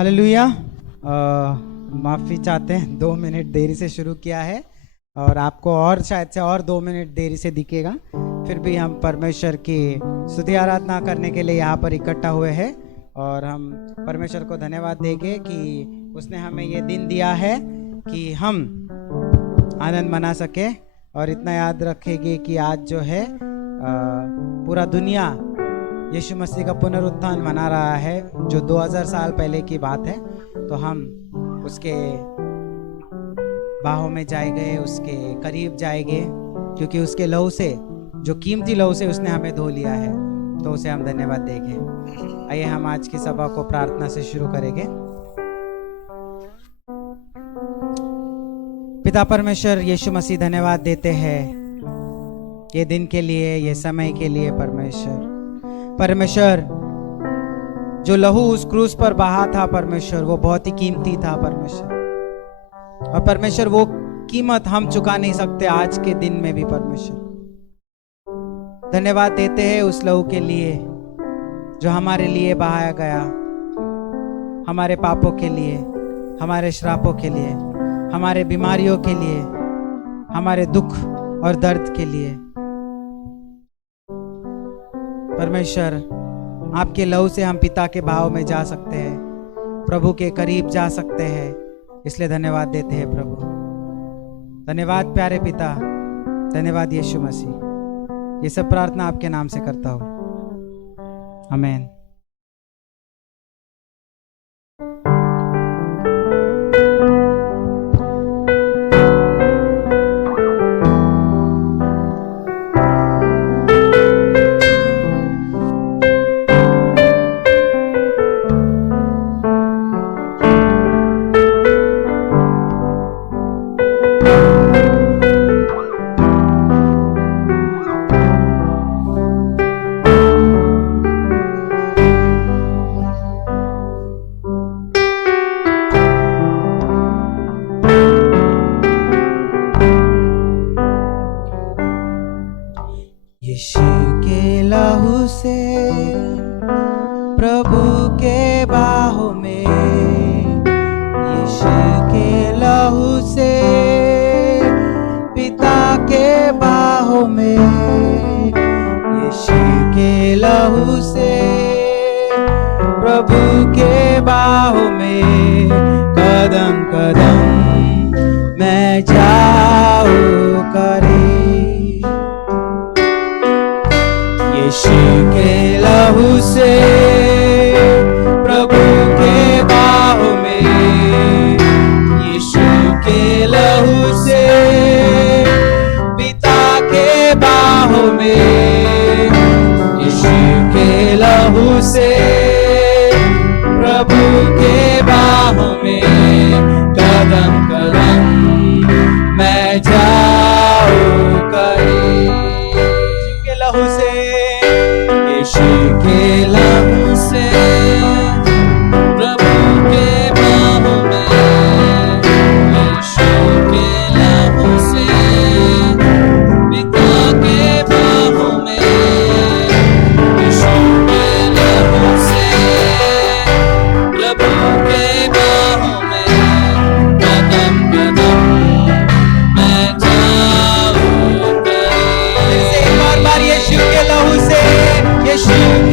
Hallelujah. माफ़ी चाहते हैं, 2 मिनट देरी से शुरू किया है और आपको और शायद से और 2 मिनट देरी से दिखेगा। फिर भी हम परमेश्वर की स्तुति आराधना करने के लिए यहाँ पर इकट्ठा हुए हैं और हम परमेश्वर को धन्यवाद देंगे कि उसने हमें ये दिन दिया है कि हम आनंद मना सके। और इतना याद रखेंगे कि आज जो है पूरा दुनिया यीशु मसीह का पुनरुत्थान मना रहा है, जो 2000 साल पहले की बात है। तो हम उसके बाहों में जाएंगे, उसके करीब जाएंगे, क्योंकि उसके लहू से, जो कीमती लहू से उसने हमें धो लिया है, तो उसे हम धन्यवाद देंगे। आइए हम आज की सभा को प्रार्थना से शुरू करेंगे। पिता परमेश्वर यीशु मसीह, धन्यवाद देते हैं ये दिन के लिए, ये समय के लिए। परमेश्वर जो लहू उस क्रूस पर बहा था परमेश्वर, वो बहुत ही कीमती था परमेश्वर। और परमेश्वर वो कीमत हम चुका नहीं सकते आज के दिन में भी। परमेश्वर धन्यवाद देते हैं उस लहू के लिए जो हमारे लिए बहाया गया, हमारे पापों के लिए, हमारे श्रापों के लिए, हमारे बीमारियों के लिए, हमारे दुख और दर्द के लिए। परमेश्वर आपके लहू से हम पिता के भाव में जा सकते हैं, प्रभु के करीब जा सकते हैं, इसलिए धन्यवाद देते हैं प्रभु। धन्यवाद प्यारे पिता, धन्यवाद यीशु मसीह। ये सब प्रार्थना आपके नाम से करता हूँ, आमीन। यीशु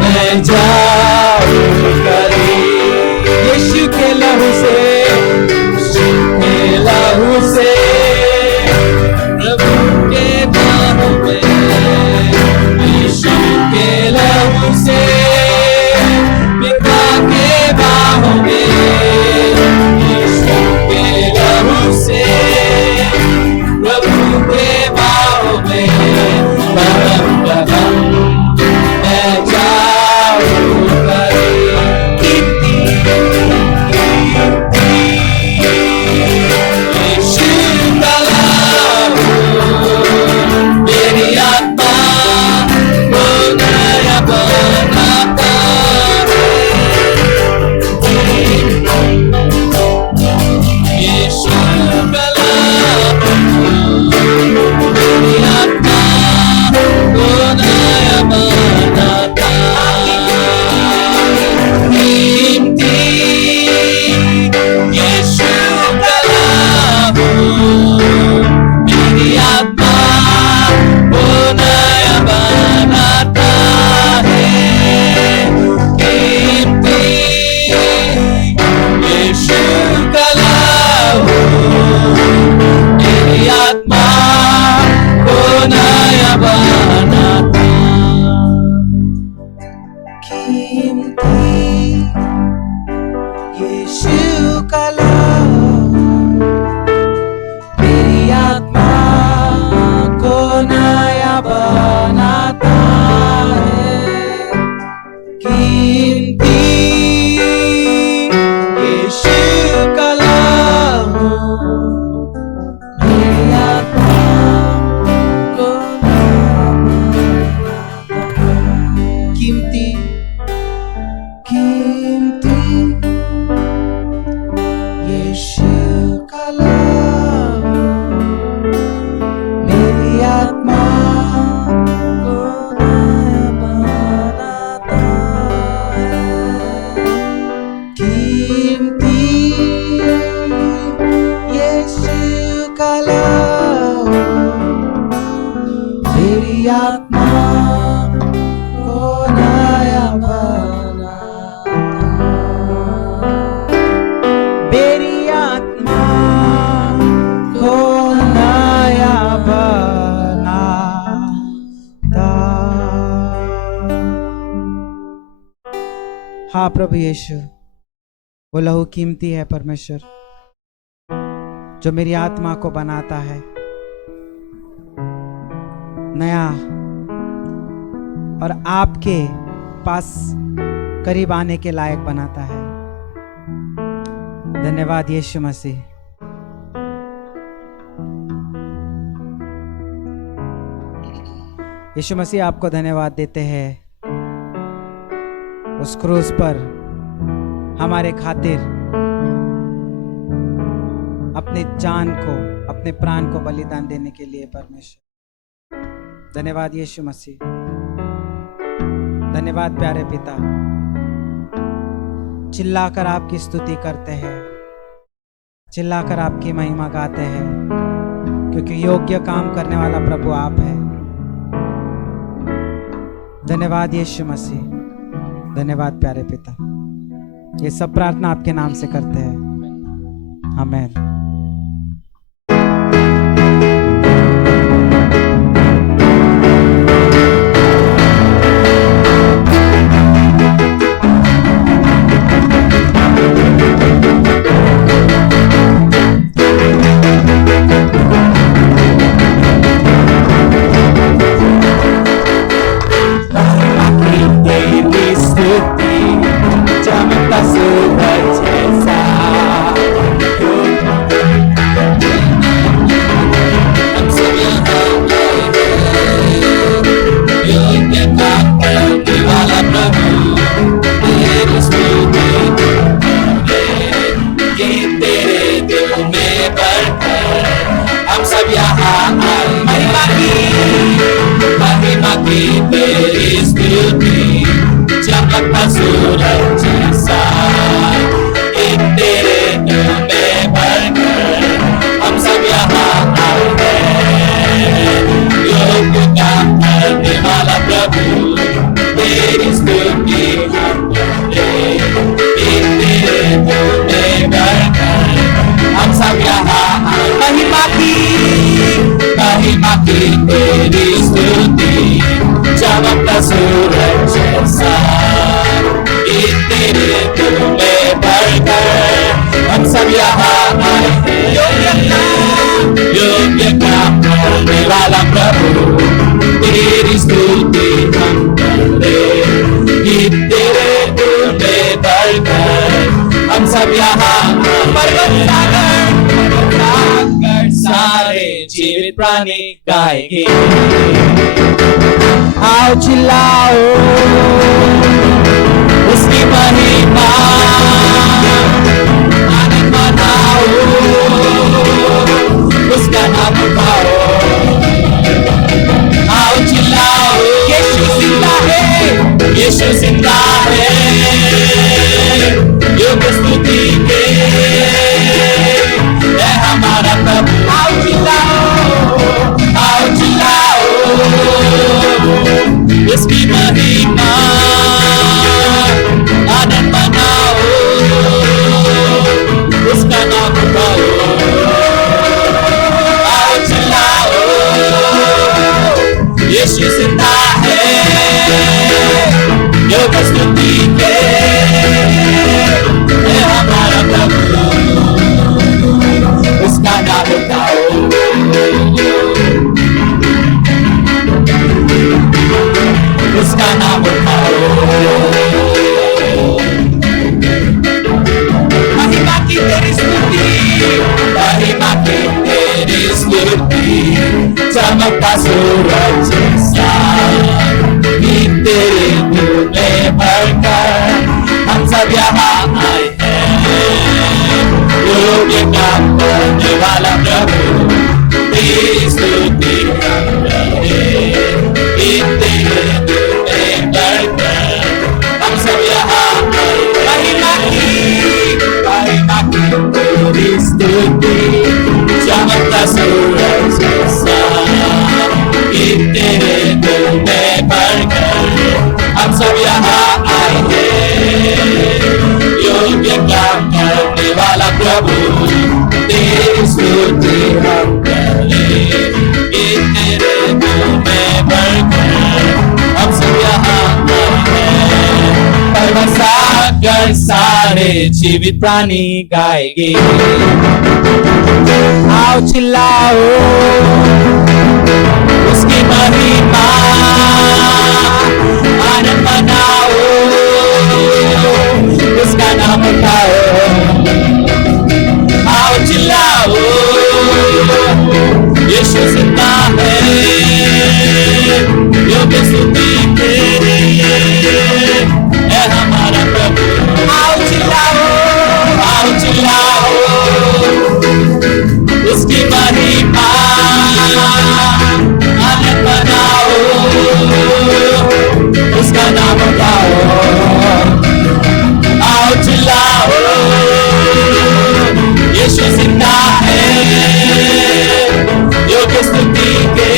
मैं जाऊं करीब यीशु के लहू से, यीशु के लहू से, प्रभु के बाहों में, यीशु के लहू से, पिता के बाहों में, यीशु के लहू से, प्रभु के बाहों में, मैं जाऊं करीब। यीशु का लहू मेरी आत्मा को नया बनाता है। यीशु का लहू मेरी आत्मा को नया बनाता कीमती यीशु का लहू मेरी आत्मा को नया बनाता है। कीमती यीशु का लहू मेरी आत्मा को नया बनाता। कीमती यीशु का लहू मेरी आत्मा को नया बनाता है। कीमती यीशु का लहू मेरी आत्मा को कीमती कीमती यीशु का लहू मेरी आत्मा को नया बनाता है। कीमती यीशु का लहू मेरी आत्मा को नया बनाता। मेरी आत्मा को नया बनाता। हाँ प्रभु यीशु, वो लहू कीमती है परमेश्वर, जो मेरी आत्मा को बनाता है नया और आपके पास करीब आने के लायक बनाता है। धन्यवाद यीशु मसीह। यीशु मसीह आपको धन्यवाद देते हैं, उस क्रूस पर हमारे खातिर अपने जान को, अपने प्राण को बलिदान देने के लिए परमेश्वर। धन्यवाद यीशु मसीह। धन्यवाद प्यारे पिता। चिल्लाकर आपकी स्तुति करते हैं, चिल्लाकर आपकी महिमा गाते हैं, क्योंकि योग्य काम करने वाला प्रभु आप है। धन्यवाद यीशु मसीह। धन्यवाद प्यारे पिता। ये सब प्रार्थना आपके नाम से करते हैं, आमीन। Love की तेरी स्तुति चमकता सूरज जैसा कि तेरे दिल में भरकर हम सब यहाँ आए हैं योग्य काम करने वाला प्रभु तेरी स्तुति हम करें कि तेरे दिल में भरकर हम सब यहाँ पर्वत सागर सारे जीवित प्राणी गाएंगे आओ चिल्लाओ उसकी महिमा आनंद मनाओ उसका नाम उठाओ आओ चिल्लाओ यीशु जिंदा है यीशु जिंदा है योग स्तुति के है हमारा प्रभु आओ चिल्लाओ उसकी महिमा आनंद मनाओ उसका नाम उठाओ आओ चिल्लाओ यीशु जिंदा है योग स्तुति के है हमारा प्रभु उसका नाम उठाओ उसका नाम उठाओ महिमा की तेरी स्तुति महिमा की तेरी स्तुति चमकता सूरज जैसा कि तेरे दिल में भरकर हम सब यहाँ आए हैं योग्य काम करने वाला प्रभु तेरी स्तुति हम करें कि तेरे दिल में भरकर हम सब यहाँ आए महिमा की तेरी स्तुति चमकता सूरज जैसा कि तेरे दिल में भरकर हम सब यहाँ आए हैं योग्य काम करने वाला प्रभु तेरी स्तुति हम करें कि तेरे दिल में भरकर हम सब यहाँ आए हैं पर्वत सागर सारे जीवित प्राणी गाएंगे आओ चिल्लाओ उसकी महिमा आनंद मनाओ उसका नाम उठाओ आओ चिल्लाओ यीशु जिंदा है योग्य स्तुति के है हमारा प्रभु आओ चिल्लाओ उसकी महिमा आनंद मनाओ उसका नाम उठाओ आओ चिल्लाओ यीशु जिंदा है योग्य स्तुति के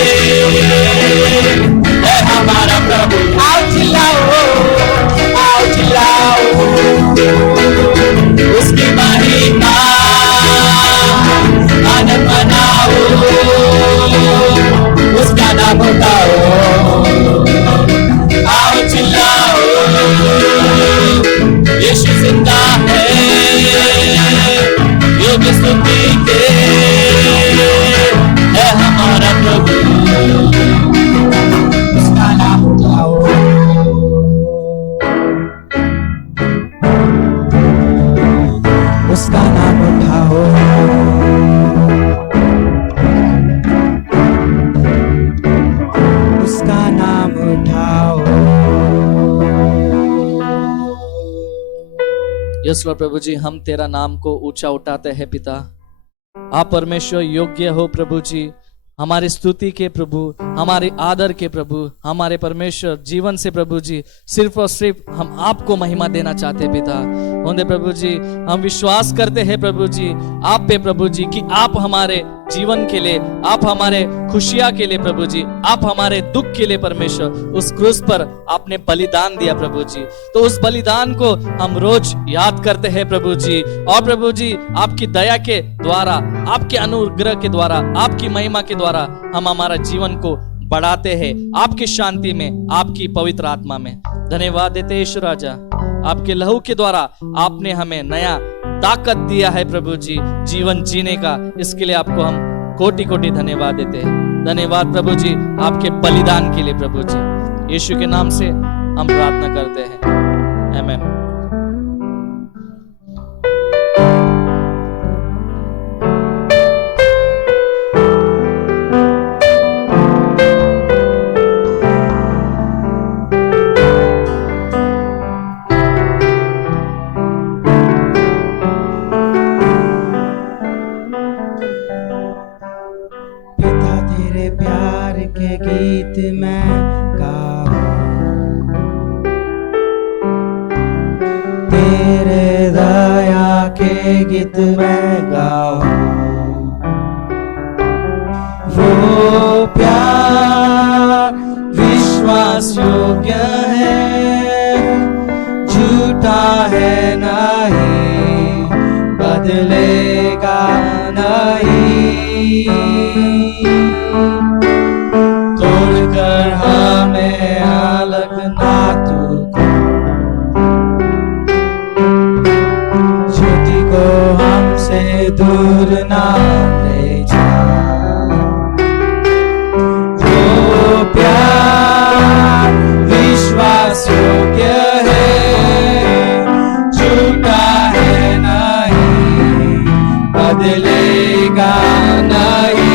है हमारा प्रभु आओ चिल्लाओ उसकी महिमा आनंद मनाओ उसका नाम उठाओ आओ चिल्लाओ यीशु जिंदा है योग्य स्तुति के है हमारा प्रभु उसका नाम उठाओ उसका नाम उठाओ उसका नाम उठाओ यस लॉर्ड प्रभु जी हम तेरा नाम को ऊंचा उठाते हैं पिता आप परमेश्वर योग्य हो प्रभु जी हमारी स्तुति के प्रभु हमारे आदर के प्रभु हमारे परमेश्वर जीवन से प्रभु जी सिर्फ और सिर्फ हम आपको महिमा देना चाहते हैं पिता होंदे प्रभु जी हम विश्वास करते हैं प्रभु जी आप पे प्रभु जी कि आप हमारे जीवन के लिए, आप हमारे खुशियां के लिए प्रभु जी, आप हमारे दुख के लिए परमेश्वर उस क्रूस पर आपने बलिदान दिया प्रभु जी। तो उस बलिदान को हम रोज याद करते हैं प्रभु जी। और प्रभु जी आपकी दया के द्वारा, आपके अनुग्रह के द्वारा, आपकी महिमा के द्वारा हम हमारा जीवन को बढ़ाते हैं आपकी शांति में, आपकी पवित्र आत्मा में। धन्यवाद देते हैं यीशु राजा, आपके लहू के द्वारा आपने हमें नया ताकत दिया है प्रभु जी जीवन जीने का। इसके लिए आपको हम कोटि कोटि धन्यवाद देते हैं। धन्यवाद प्रभु जी आपके बलिदान के लिए प्रभु जी। यीशु के नाम से हम प्रार्थना करते हैं, आमीन। प्यार के गीत मैं गाऊं, तेरे दया के गीत मैं गाऊं। वो प्यार विश्वास योग्य है, झूठा है नहीं, बदलेगा नहीं। तोड़कर हमें अलग ना तू ज्योति को हमसे दूर ना ले जा। वो प्यार विश्वास योग्य है, झूठा है नहीं, बदलेगा नहीं।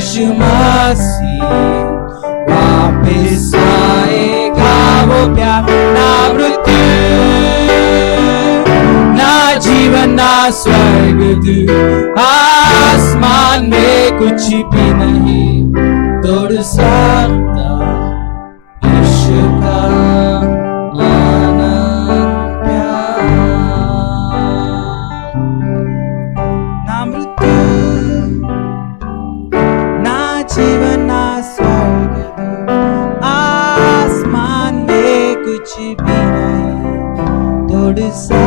यीशु मसीह वापस आएगा वो प्यार, ना मृत्यु ना जीवन ना स्वर्ग दूर, आसमान में कुछ भी नहीं तोड़ सकता यीशु का आनंद प्यार। ना मृत्यु ना जीवन ना स्वर्ग दूर, आसमान में कुछ भी नहीं तोड़ सकता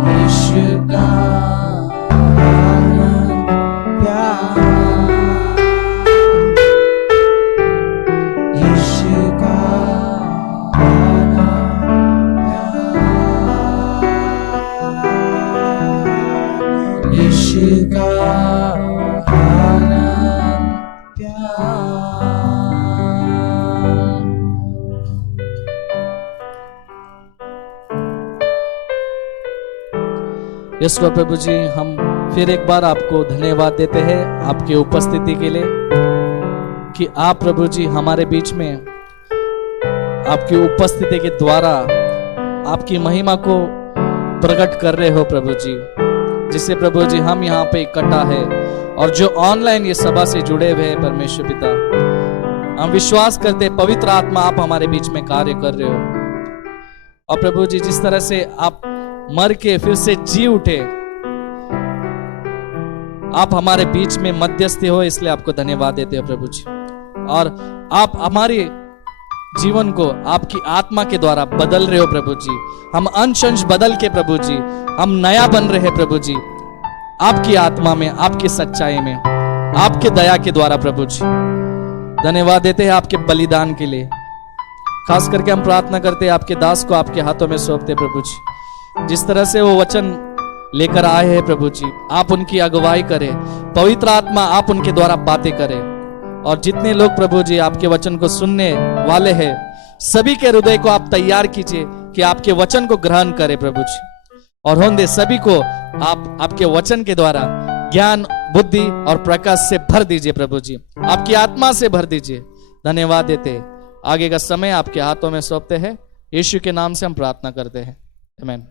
यीशु का आनंद प्यार, यीशु का आनंद प्यार, यीशु का आनंद प्यार। यीशु प्रभु जी, हम फिर एक बार आपको धन्यवाद देते हैं आपकी उपस्थिति के लिए, कि आप प्रभु जी हमारे बीच में आपकी उपस्थिति के द्वारा आपकी महिमा को प्रकट कर रहे हो प्रभु जी, जिससे प्रभु जी हम यहाँ पे इकट्ठा है और जो ऑनलाइन ये सभा से जुड़े हुए हैं परमेश्वर पिता, हम विश्वास करते पवित्र आत्मा आप हमारे बीच में कार्य कर रहे हो। और प्रभु जी जिस तरह से आप मर के फिर से जी उठे, आप हमारे बीच में मध्यस्थी हो, इसलिए आपको धन्यवाद देते हो प्रभु जी। और आप हमारे जीवन को आपकी आत्मा के द्वारा बदल रहे हो प्रभु जी। हम अंश अंश बदल के प्रभु जी हम नया बन रहे हैं प्रभु जी, आपकी आत्मा में, आपकी सच्चाई में, आपके दया के द्वारा प्रभु जी। धन्यवाद देते हैं आपके बलिदान के लिए। खास करके हम प्रार्थना करते हैं आपके दास को आपके हाथों में सौंपते प्रभु जी, जिस तरह से वो वचन लेकर आए हैं प्रभु जी, आप उनकी अगुवाई करें, पवित्र आत्मा आप उनके द्वारा बातें करें। और जितने लोग प्रभु जी आपके वचन को सुनने वाले हैं, सभी के हृदय को आप तैयार कीजिए कि आपके वचन को ग्रहण करें प्रभु जी। और होंदे सभी को आप आपके वचन के द्वारा ज्ञान, बुद्धि और प्रकाश से भर दीजिए प्रभु जी, आपकी आत्मा से भर दीजिए। धन्यवाद देते, आगे का समय आपके हाथों में सौंपते हैं। यीशु के नाम से हम प्रार्थना करते हैं, आमीन।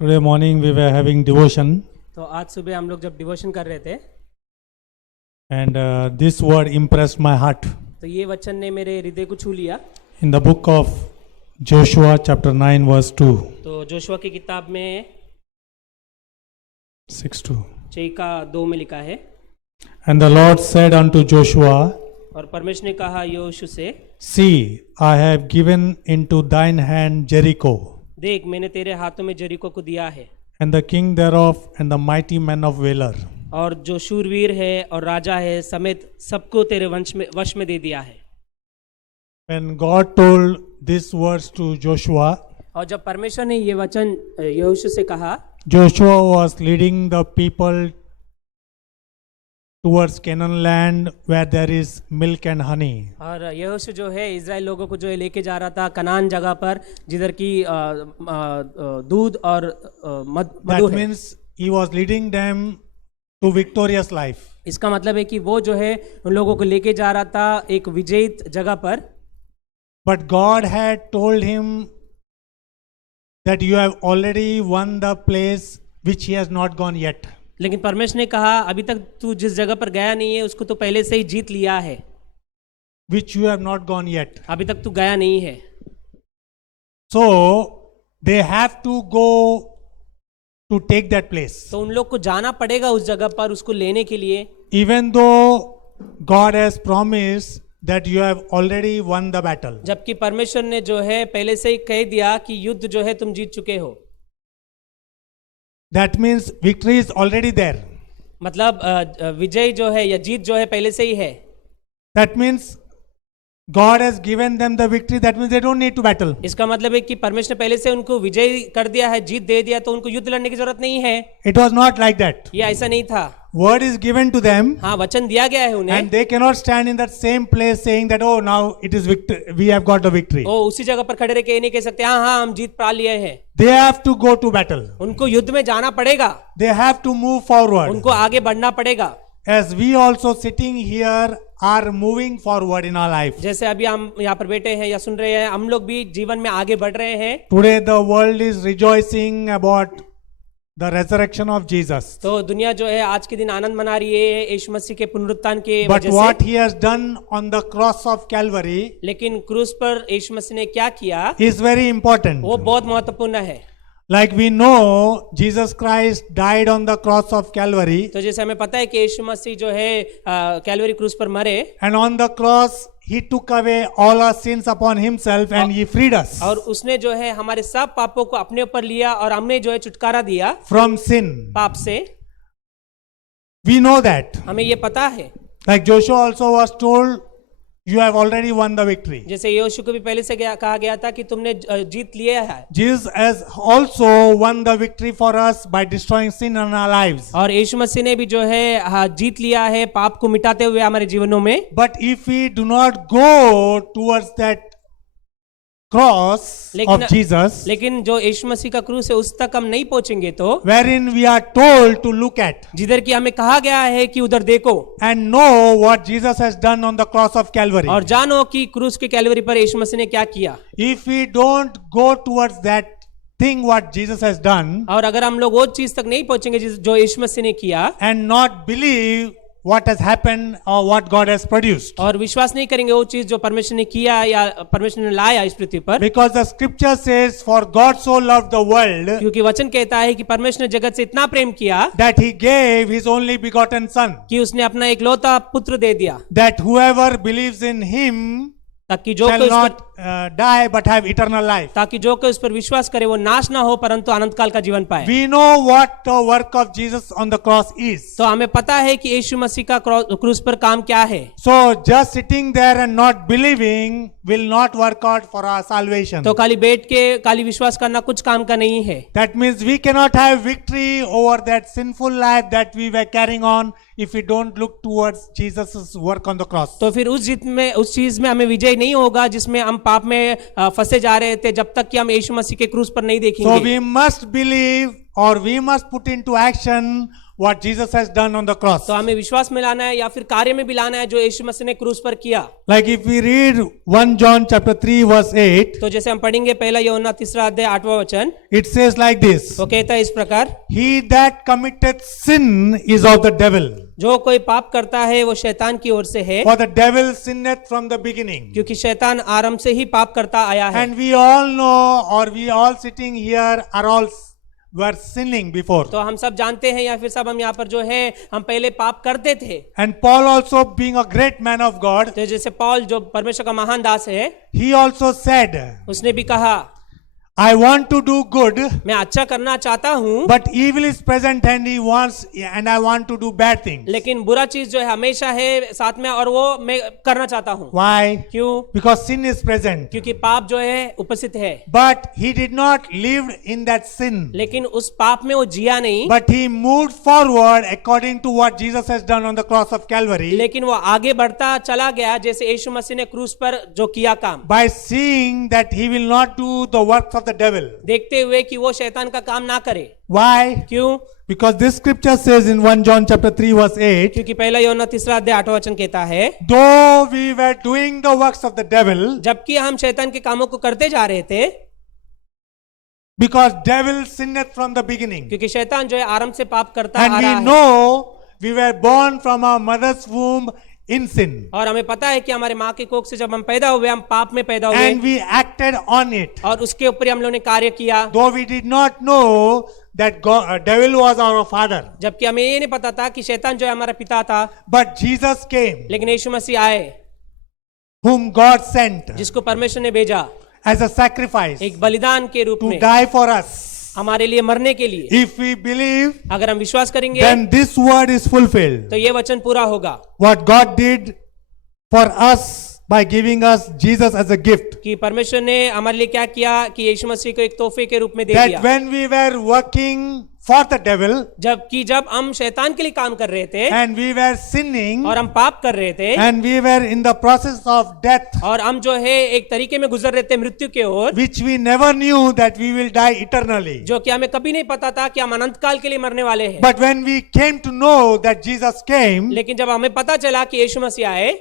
Today morning we were having devotion, तो आज सुबह हम लोग जब डिवोशन कर रहे थे and this word impressed my heart. तो ये वचन ने मेरे हृदय को छू लिया। In the book of Joshua chapter 9 verse 2, तो जोशुआ की किताब में 6:2. 6:2 में लिखा है, And the Lord said unto Joshua, और परमेश्वर ने कहा योशु से, See, I have given into thine hand Jericho, देख मैंने तेरे हाथों में जरीको को दिया है, and the king thereof, and the mighty men of valor. और जो शूरवीर है और राजा है समेत सबको तेरे वश में दे दिया है। When God told these words to Joshua, और जब परमेश्वर ने ये वचन योशु से कहा, Joshua was leading the people towards Canaan land where there is milk and honey. और यहोशू जो है इजराइल लोगों को जो है लेके जा रहा था कनान जगह पर जिधर की दूध और मधु That है। means he was leading them to victorious life. इसका मतलब है कि वो जो है उन लोगों को लेके जा रहा था एक विजयी जगह पर। But God had told him that you have already won the place which he has not gone yet. लेकिन परमेश्वर ने कहा अभी तक तू जिस जगह पर गया नहीं है उसको तो पहले से ही जीत लिया है, Which you have not gone yet. अभी तक तू गया नहीं है। So they have to go to take that place. तो उन लोग को जाना पड़ेगा उस जगह पर उसको लेने के लिए। Even though God has promised that you have already won the battle. जबकि परमेश्वर ने जो है पहले से ही कह दिया कि युद्ध जो है तुम जीत चुके हो। That means victory is already there. मतलब विजय जो है या जीत जो है पहले से ही है। That means God has given them the victory. That means they don't need to battle. इसका मतलब है कि परमेश्वर ने पहले से उनको विजय कर दिया है, जीत दे दिया, तो उनको युद्ध लड़ने की जरूरत नहीं है। It was not like that. ये ऐसा नहीं था। Word is given to them, हाँ वचन दिया गया है उन्हें, and they cannot stand in that same place saying that, oh, now it is victory. We have got the victory. वो उसी जगह पर खड़े रह के ये नहीं कह सकते हाँ हाँ हम जीत पा लिए हैं। They have to go to battle. उनको युद्ध में जाना पड़ेगा, They have to move forward. उनको आगे बढ़ना पड़ेगा। As we also sitting here are moving forward in our life. जैसे अभी हम यहाँ पर बैठे हैं या सुन रहे हैं, हम लोग भी जीवन में आगे बढ़ रहे हैं। Today the world is rejoicing about the resurrection of Jesus. तो दुनिया जो है आज के दिन आनंद मना रही है यीशु मसीह के पुनरुत्थान के But वजह what से। he has done on the cross of Calvary लेकिन क्रूस पर यीशु मसीह ने क्या किया is very important. वो बहुत महत्वपूर्ण है। Like we know, Jesus Christ died on the cross of Calvary, तो जैसे हमें पता है कि यीशु मसीह जो है कैलवरी क्रूस पर मरे, and on the cross he took away all our sins upon himself and he freed us और उसने जो है हमारे सब पापों को अपने ऊपर लिया और हमने जो है छुटकारा दिया from sin. पाप से। We know that. हमें ये पता है। Like Joshua also was told, you have already won the victory. जैसे योशु को भी पहले से कहा गया था कि तुमने जीत लिया है, Jesus has also won the victory for us by destroying sin in our lives. और यीशु मसीह ने भी जो है जीत लिया है पाप को मिटाते हुए हमारे जीवनों में। But if we do not go towards that cross of Jesus, लेकिन जो यीशु मसीह का क्रूस है उस तक हम नहीं पहुंचेंगे तो wherein we are told to look at जिधर की हमें कहा गया है कि उधर देखो and know what Jesus has done on the cross of Calvary. और जानो कि क्रूस के कैलवरी पर यीशु मसीह ने क्या किया। If we don't go towards that thing what Jesus has done और अगर हम लोग वो चीज तक नहीं पहुंचेंगे जो यीशु मसीह ने किया and not believe what has happened or what God has produced, और विश्वास नहीं करेंगे वो चीज जो परमेश्वर ने किया या परमेश्वर ने लाया इस पृथ्वी पर, because the scripture says, for God so loved the world क्योंकि वचन कहता है कि परमेश्वर ने जगत से इतना प्रेम किया that he gave his only begotten son, कि उसने अपना एकलौता पुत्र दे दिया, that whoever believes in him ताकि जो shall कोई उस not पर die but have eternal life. ताकि जो कोई उस पर विश्वास करे वो नाश ना हो परंतु अनंत काल का जीवन पाए। We know what the work of Jesus on the cross is. तो हमें पता है कि यीशु मसीह का क्रूस पर काम क्या है। So just sitting there and not believing will not work out for our salvation. तो खाली बैठ के खाली विश्वास करना कुछ काम का नहीं है। That means we cannot have victory over that sinful life that we were carrying on if we don't look towards Jesus' work on the cross. तो फिर उस चीज में हमें विजय नहीं होगा जिसमें हम पाप में फंसे जा रहे थे जब तक कि हम यीशु मसीह के क्रूस पर नहीं So देखेंगे। we must believe or we must put into action what Jesus has done on the cross. तो हमें विश्वास में लाना है या फिर कार्य में भी लाना है जो यीशु मसीह ने क्रूस पर किया। Like if we read 1 John chapter 3 verse 8, तो जैसे हम पढ़ेंगे पहला यूहन्ना 3:8 it says like this, वो कहता है इस प्रकार, He that committeth sin is of the devil, जो कोई पाप करता है वो शैतान की ओर से है, for the devil sinneth from the beginning. क्योंकि शैतान आरंभ से ही पाप करता आया है। And we all know, or we all sitting here are all were sinning before. तो हम सब जानते हैं या फिर सब हम यहाँ पर जो है हम पहले पाप करते थे। And Paul also being a great man of God, तो जैसे पौल जो परमेश्वर का महान दास है, he also said, उसने भी कहा, I want to do good, मैं अच्छा करना चाहता हूँ, but evil is present and he wants, and I want to do bad things. लेकिन बुरा चीज जो है हमेशा है साथ में और वो मैं करना चाहता हूँ। Why? क्यों? Because sin is present. क्योंकि पाप जो है उपस्थित है, But he did not live in that sin, लेकिन उस पाप में वो जिया नहीं, but he moved forward according to what Jesus has done on the cross of Calvary, लेकिन वो आगे बढ़ता चला गया जैसे यीशु मसीह ने क्रूस पर जो किया काम, by seeing that he will not do the works of the devil. देखते हुए कि वो शैतान का काम ना करे। Why? क्यों? Because this scripture says in 1 John chapter 3 verse 8, क्योंकि पहला यूहन्ना 3:8 कहता है, though we were doing the works of the devil, जबकि हम शैतान के कामों को करते जा रहे थे, because devil sinneth from the beginning. क्योंकि शैतान जो है आरंभ से पाप करता आ And रहा we है, know we were born from our mother's womb in sin. और हमें पता है कि हमारे माँ के कोख से जब हम पैदा हुए हम पाप में पैदा हुए, And we acted on it. और उसके ऊपर ही हम लोगों ने कार्य किया, Though we did not know that devil was our father. जबकि हमें ये नहीं पता था कि शैतान जो है हमारा पिता था। But Jesus came, लेकिन यीशु मसीह आए, whom God sent जिसको परमेश्वर ने भेजा as a sacrifice एक बलिदान के रूप to में die for us. हमारे लिए मरने के लिए। If we believe, अगर हम विश्वास करेंगे then this word is fulfilled. तो ये वचन पूरा होगा What God did for us by giving us Jesus as a gift. कि परमेश्वर ने हमारे लिए क्या किया कि यीशु मसीह को एक तोहफे के रूप में दे That दिया। when we were working for the devil जब हम शैतान के लिए काम कर रहे थे and we were sinning और हम पाप कर रहे थे and we were in the process of death, और हम जो है एक तरीके में गुजर रहे थे मृत्यु के ओर, which we never knew that we will die eternally. जो कि हमें कभी नहीं पता था कि हम अनंत काल के लिए मरने वाले हैं। But when we came to know that Jesus came, लेकिन जब हमें पता चला कि यीशु मसीह आए,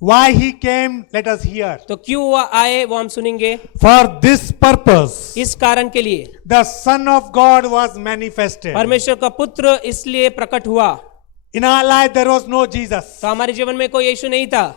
why he came, let us hear. तो क्यों वो आए वो हम सुनेंगे। For this purpose, इस कारण के लिए the Son of God was manifested. परमेश्वर का पुत्र इसलिए प्रकट हुआ। In our life there was no Jesus, तो हमारे जीवन में कोई यीशु नहीं था,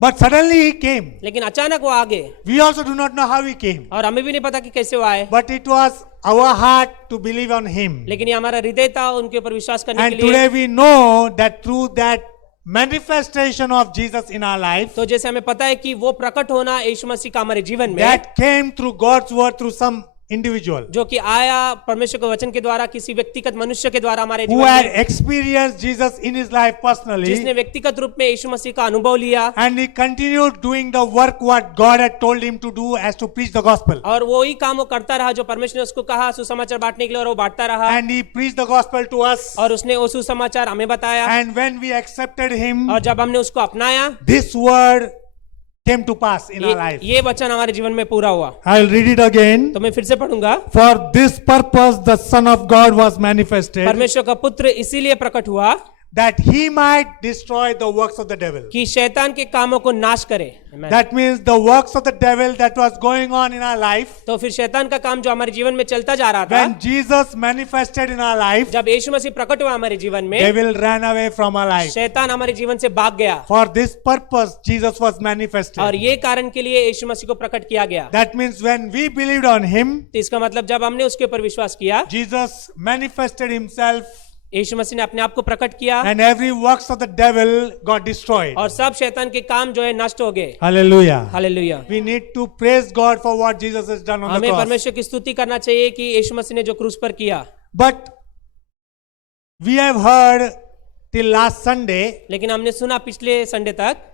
but suddenly he came. लेकिन अचानक वो आ गए, We also do not know how he came, और हमें भी नहीं पता कि कैसे वो आए, but it was our heart to believe on him. लेकिन ये हमारा हृदय था उनके ऊपर विश्वास करने And के लिए। today we know that through that manifestation of Jesus in our life, तो जैसे हमें पता है कि वो प्रकट होना यीशु मसीह का हमारे जीवन में, that came through God's word through some individual जो कि आया परमेश्वर के वचन के द्वारा किसी व्यक्तिगत मनुष्य के द्वारा हमारे who जीवन had में, experienced Jesus in his life personally, जिसने व्यक्तिगत रूप में यीशु मसीह का अनुभव लिया, and he continued doing the work what God had told him to do as to preach the gospel. और वो ही काम वो करता रहा जो परमेश्वर ने उसको कहा सुसमाचार बांटने के लिए, और वो बांटता रहा, And he preached the gospel to us. और उसने वो सुसमाचार हमें बताया, And when we accepted him, और जब हमने उसको अपनाया, this word came to pass in our life. ये वचन हमारे जीवन में पूरा हुआ। I'll read it again. तो मैं फिर से पढ़ूंगा। For this purpose the Son of God was manifested, परमेश्वर का पुत्र इसीलिए प्रकट हुआ that he might destroy the works of the devil. कि शैतान के कामों को नाश करे। Amen. That means the works of the devil that was going on in our life, तो फिर शैतान का काम जो हमारे जीवन में चलता जा रहा था, when Jesus manifested in our life, जब यीशु मसीह प्रकट हुआ हमारे जीवन में, devil ran away from our life. शैतान हमारे जीवन से भाग गया, For this purpose Jesus was manifested. और ये कारण के लिए यीशु मसीह को प्रकट किया गया। That means when we believed on him, तो इसका मतलब जब हमने उसके ऊपर विश्वास किया, Jesus manifested himself यीशु मसीह ने अपने आप को प्रकट किया, and every works of the devil got destroyed. और सब शैतान के काम जो है नष्ट हो गए। Hallelujah. Hallelujah. We need to praise God for what Jesus has done on the हमें cross. परमेश्वर की स्तुति करना चाहिए कि यीशु मसीह ने जो क्रूस पर किया। But we have heard till last Sunday, लेकिन हमने सुना पिछले संडे तक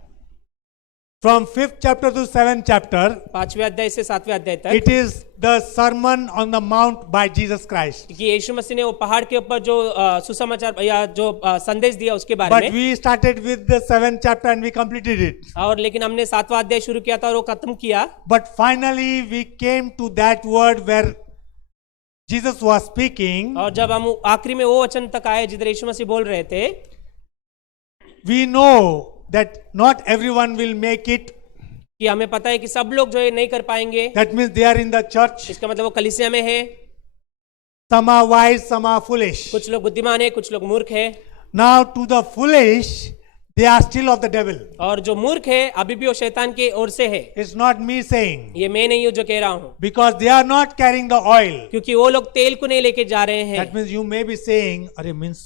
from 5th chapter to 7th chapter, 5वें अध्याय से 7वें अध्याय तक, it is the sermon on the mount by Jesus Christ. कि यीशु मसीह ने वो पहाड़ के ऊपर जो सुसमाचार या जो संदेश दिया उसके बारे But में, we started with the 7th chapter and we completed it. और लेकिन हमने 7वां अध्याय शुरू किया था और वो खत्म किया। But finally we came to that word where Jesus was speaking, और जब हम आखिरी में वो वचन तक आए जिधर यीशु मसीह बोल रहे थे, we know that not everyone will make it. कि हमें पता है कि सब लोग जो है नहीं कर पाएंगे। That means they are in the church. इसका मतलब वो कलीसिया में है। Some are wise, some are foolish. कुछ लोग बुद्धिमान है, कुछ लोग मूर्ख है। Now to the foolish, they are still of the devil. और जो मूर्ख है अभी भी वो शैतान की ओर से है। It's not me saying. ये मैं नहीं हूँ जो कह रहा हूँ, Because they are not carrying the oil. क्योंकि वो लोग तेल को नहीं लेके जा रहे That हैं। means you may be saying, "Arey means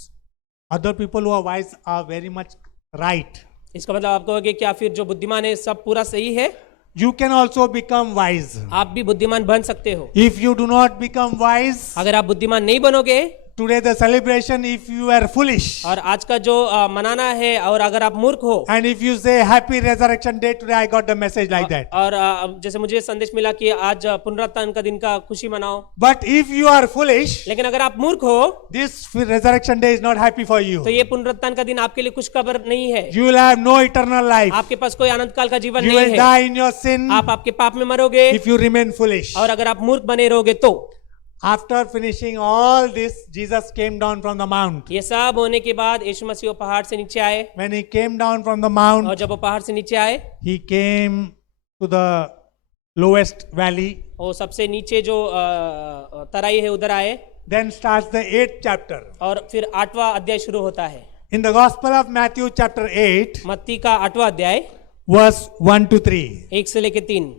other people who are wise are very much right." इसका मतलब आप कहोगे क्या फिर जो बुद्धिमान है सब पूरा सही है? You can also become wise. आप भी बुद्धिमान बन सकते हो। If you do not become wise, अगर आप बुद्धिमान नहीं बनोगे, today the celebration, if you are foolish, और आज का जो मनाना है, और अगर आप मूर्ख हो, and if you say happy resurrection day today, I got the message like that. और जैसे मुझे संदेश मिला कि आज पुनरुत्थान का दिन का खुशी मनाओ, But if you are foolish, लेकिन अगर आप मूर्ख हो this resurrection day is not happy for you. तो ये पुनरुत्थान का दिन आपके लिए खुशखबर नहीं है। You will have no eternal life. आपके पास कोई अनंत काल का जीवन You नहीं will है। die in your sin आप आपके पाप में मरोगे, if you remain foolish. और अगर आप मूर्ख बने रहोगे तो। After finishing all this, Jesus came down from the mount. ये सब होने के बाद यीशु मसीह वो पहाड़ से नीचे आए, When he came down from the और mount, जब वो पहाड़ से नीचे आए, he came to the lowest valley. वो सबसे नीचे जो तराई है उधर आए, Then starts the 8th chapter. और फिर 8वां अध्याय शुरू होता है। In the Gospel of Matthew chapter 8, मत्ती का 8वां अध्याय verse 1 to 3. 1 से लेके 3,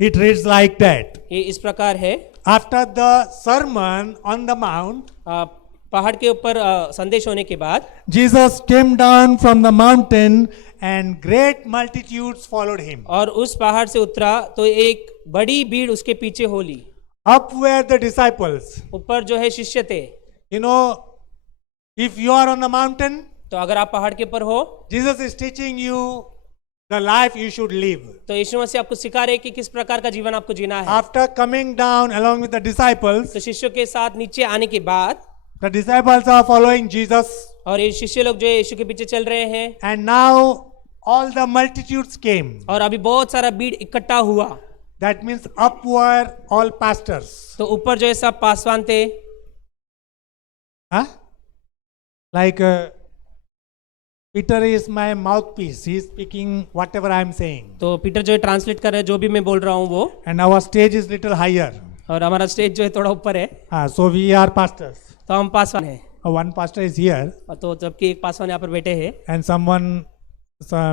It reads like that. ये इस प्रकार है। After the sermon on the mount, पहाड़ के ऊपर संदेश होने के बाद Jesus came down from the mountain and great multitudes followed him. और उस पहाड़ से उतरा तो एक बड़ी भीड़ उसके पीछे हो ली। Up were the disciples. ऊपर जो है शिष्य थे। You know, if you are on the mountain, तो अगर आप पहाड़ के ऊपर हो, Jesus is teaching you the life you should live. तो यीशु मसीह आपको सिखा रहे कि किस प्रकार का जीवन आपको जीना है। After coming down along with the disciples, तो शिष्यों के साथ नीचे आने के बाद, the disciples are following Jesus, और ये शिष्य लोग जो है यीशु के पीछे चल रहे हैं, and now all the multitudes came. और अभी बहुत सारा भीड़ इकट्ठा हुआ। That means up were all pastors. तो ऊपर जो है सब पासवान थे। Huh? Like Peter is my mouthpiece. He is speaking whatever I am saying. तो पीटर जो है ट्रांसलेट कर रहे हैं जो भी मैं बोल रहा हूँ वो, And our stage is little higher. और हमारा स्टेज जो है थोड़ा ऊपर है, So we are pastors. तो हम पासवान हैं। One pastor is here, तो जबकि एक पासवान यहाँ पर बैठे हैं, and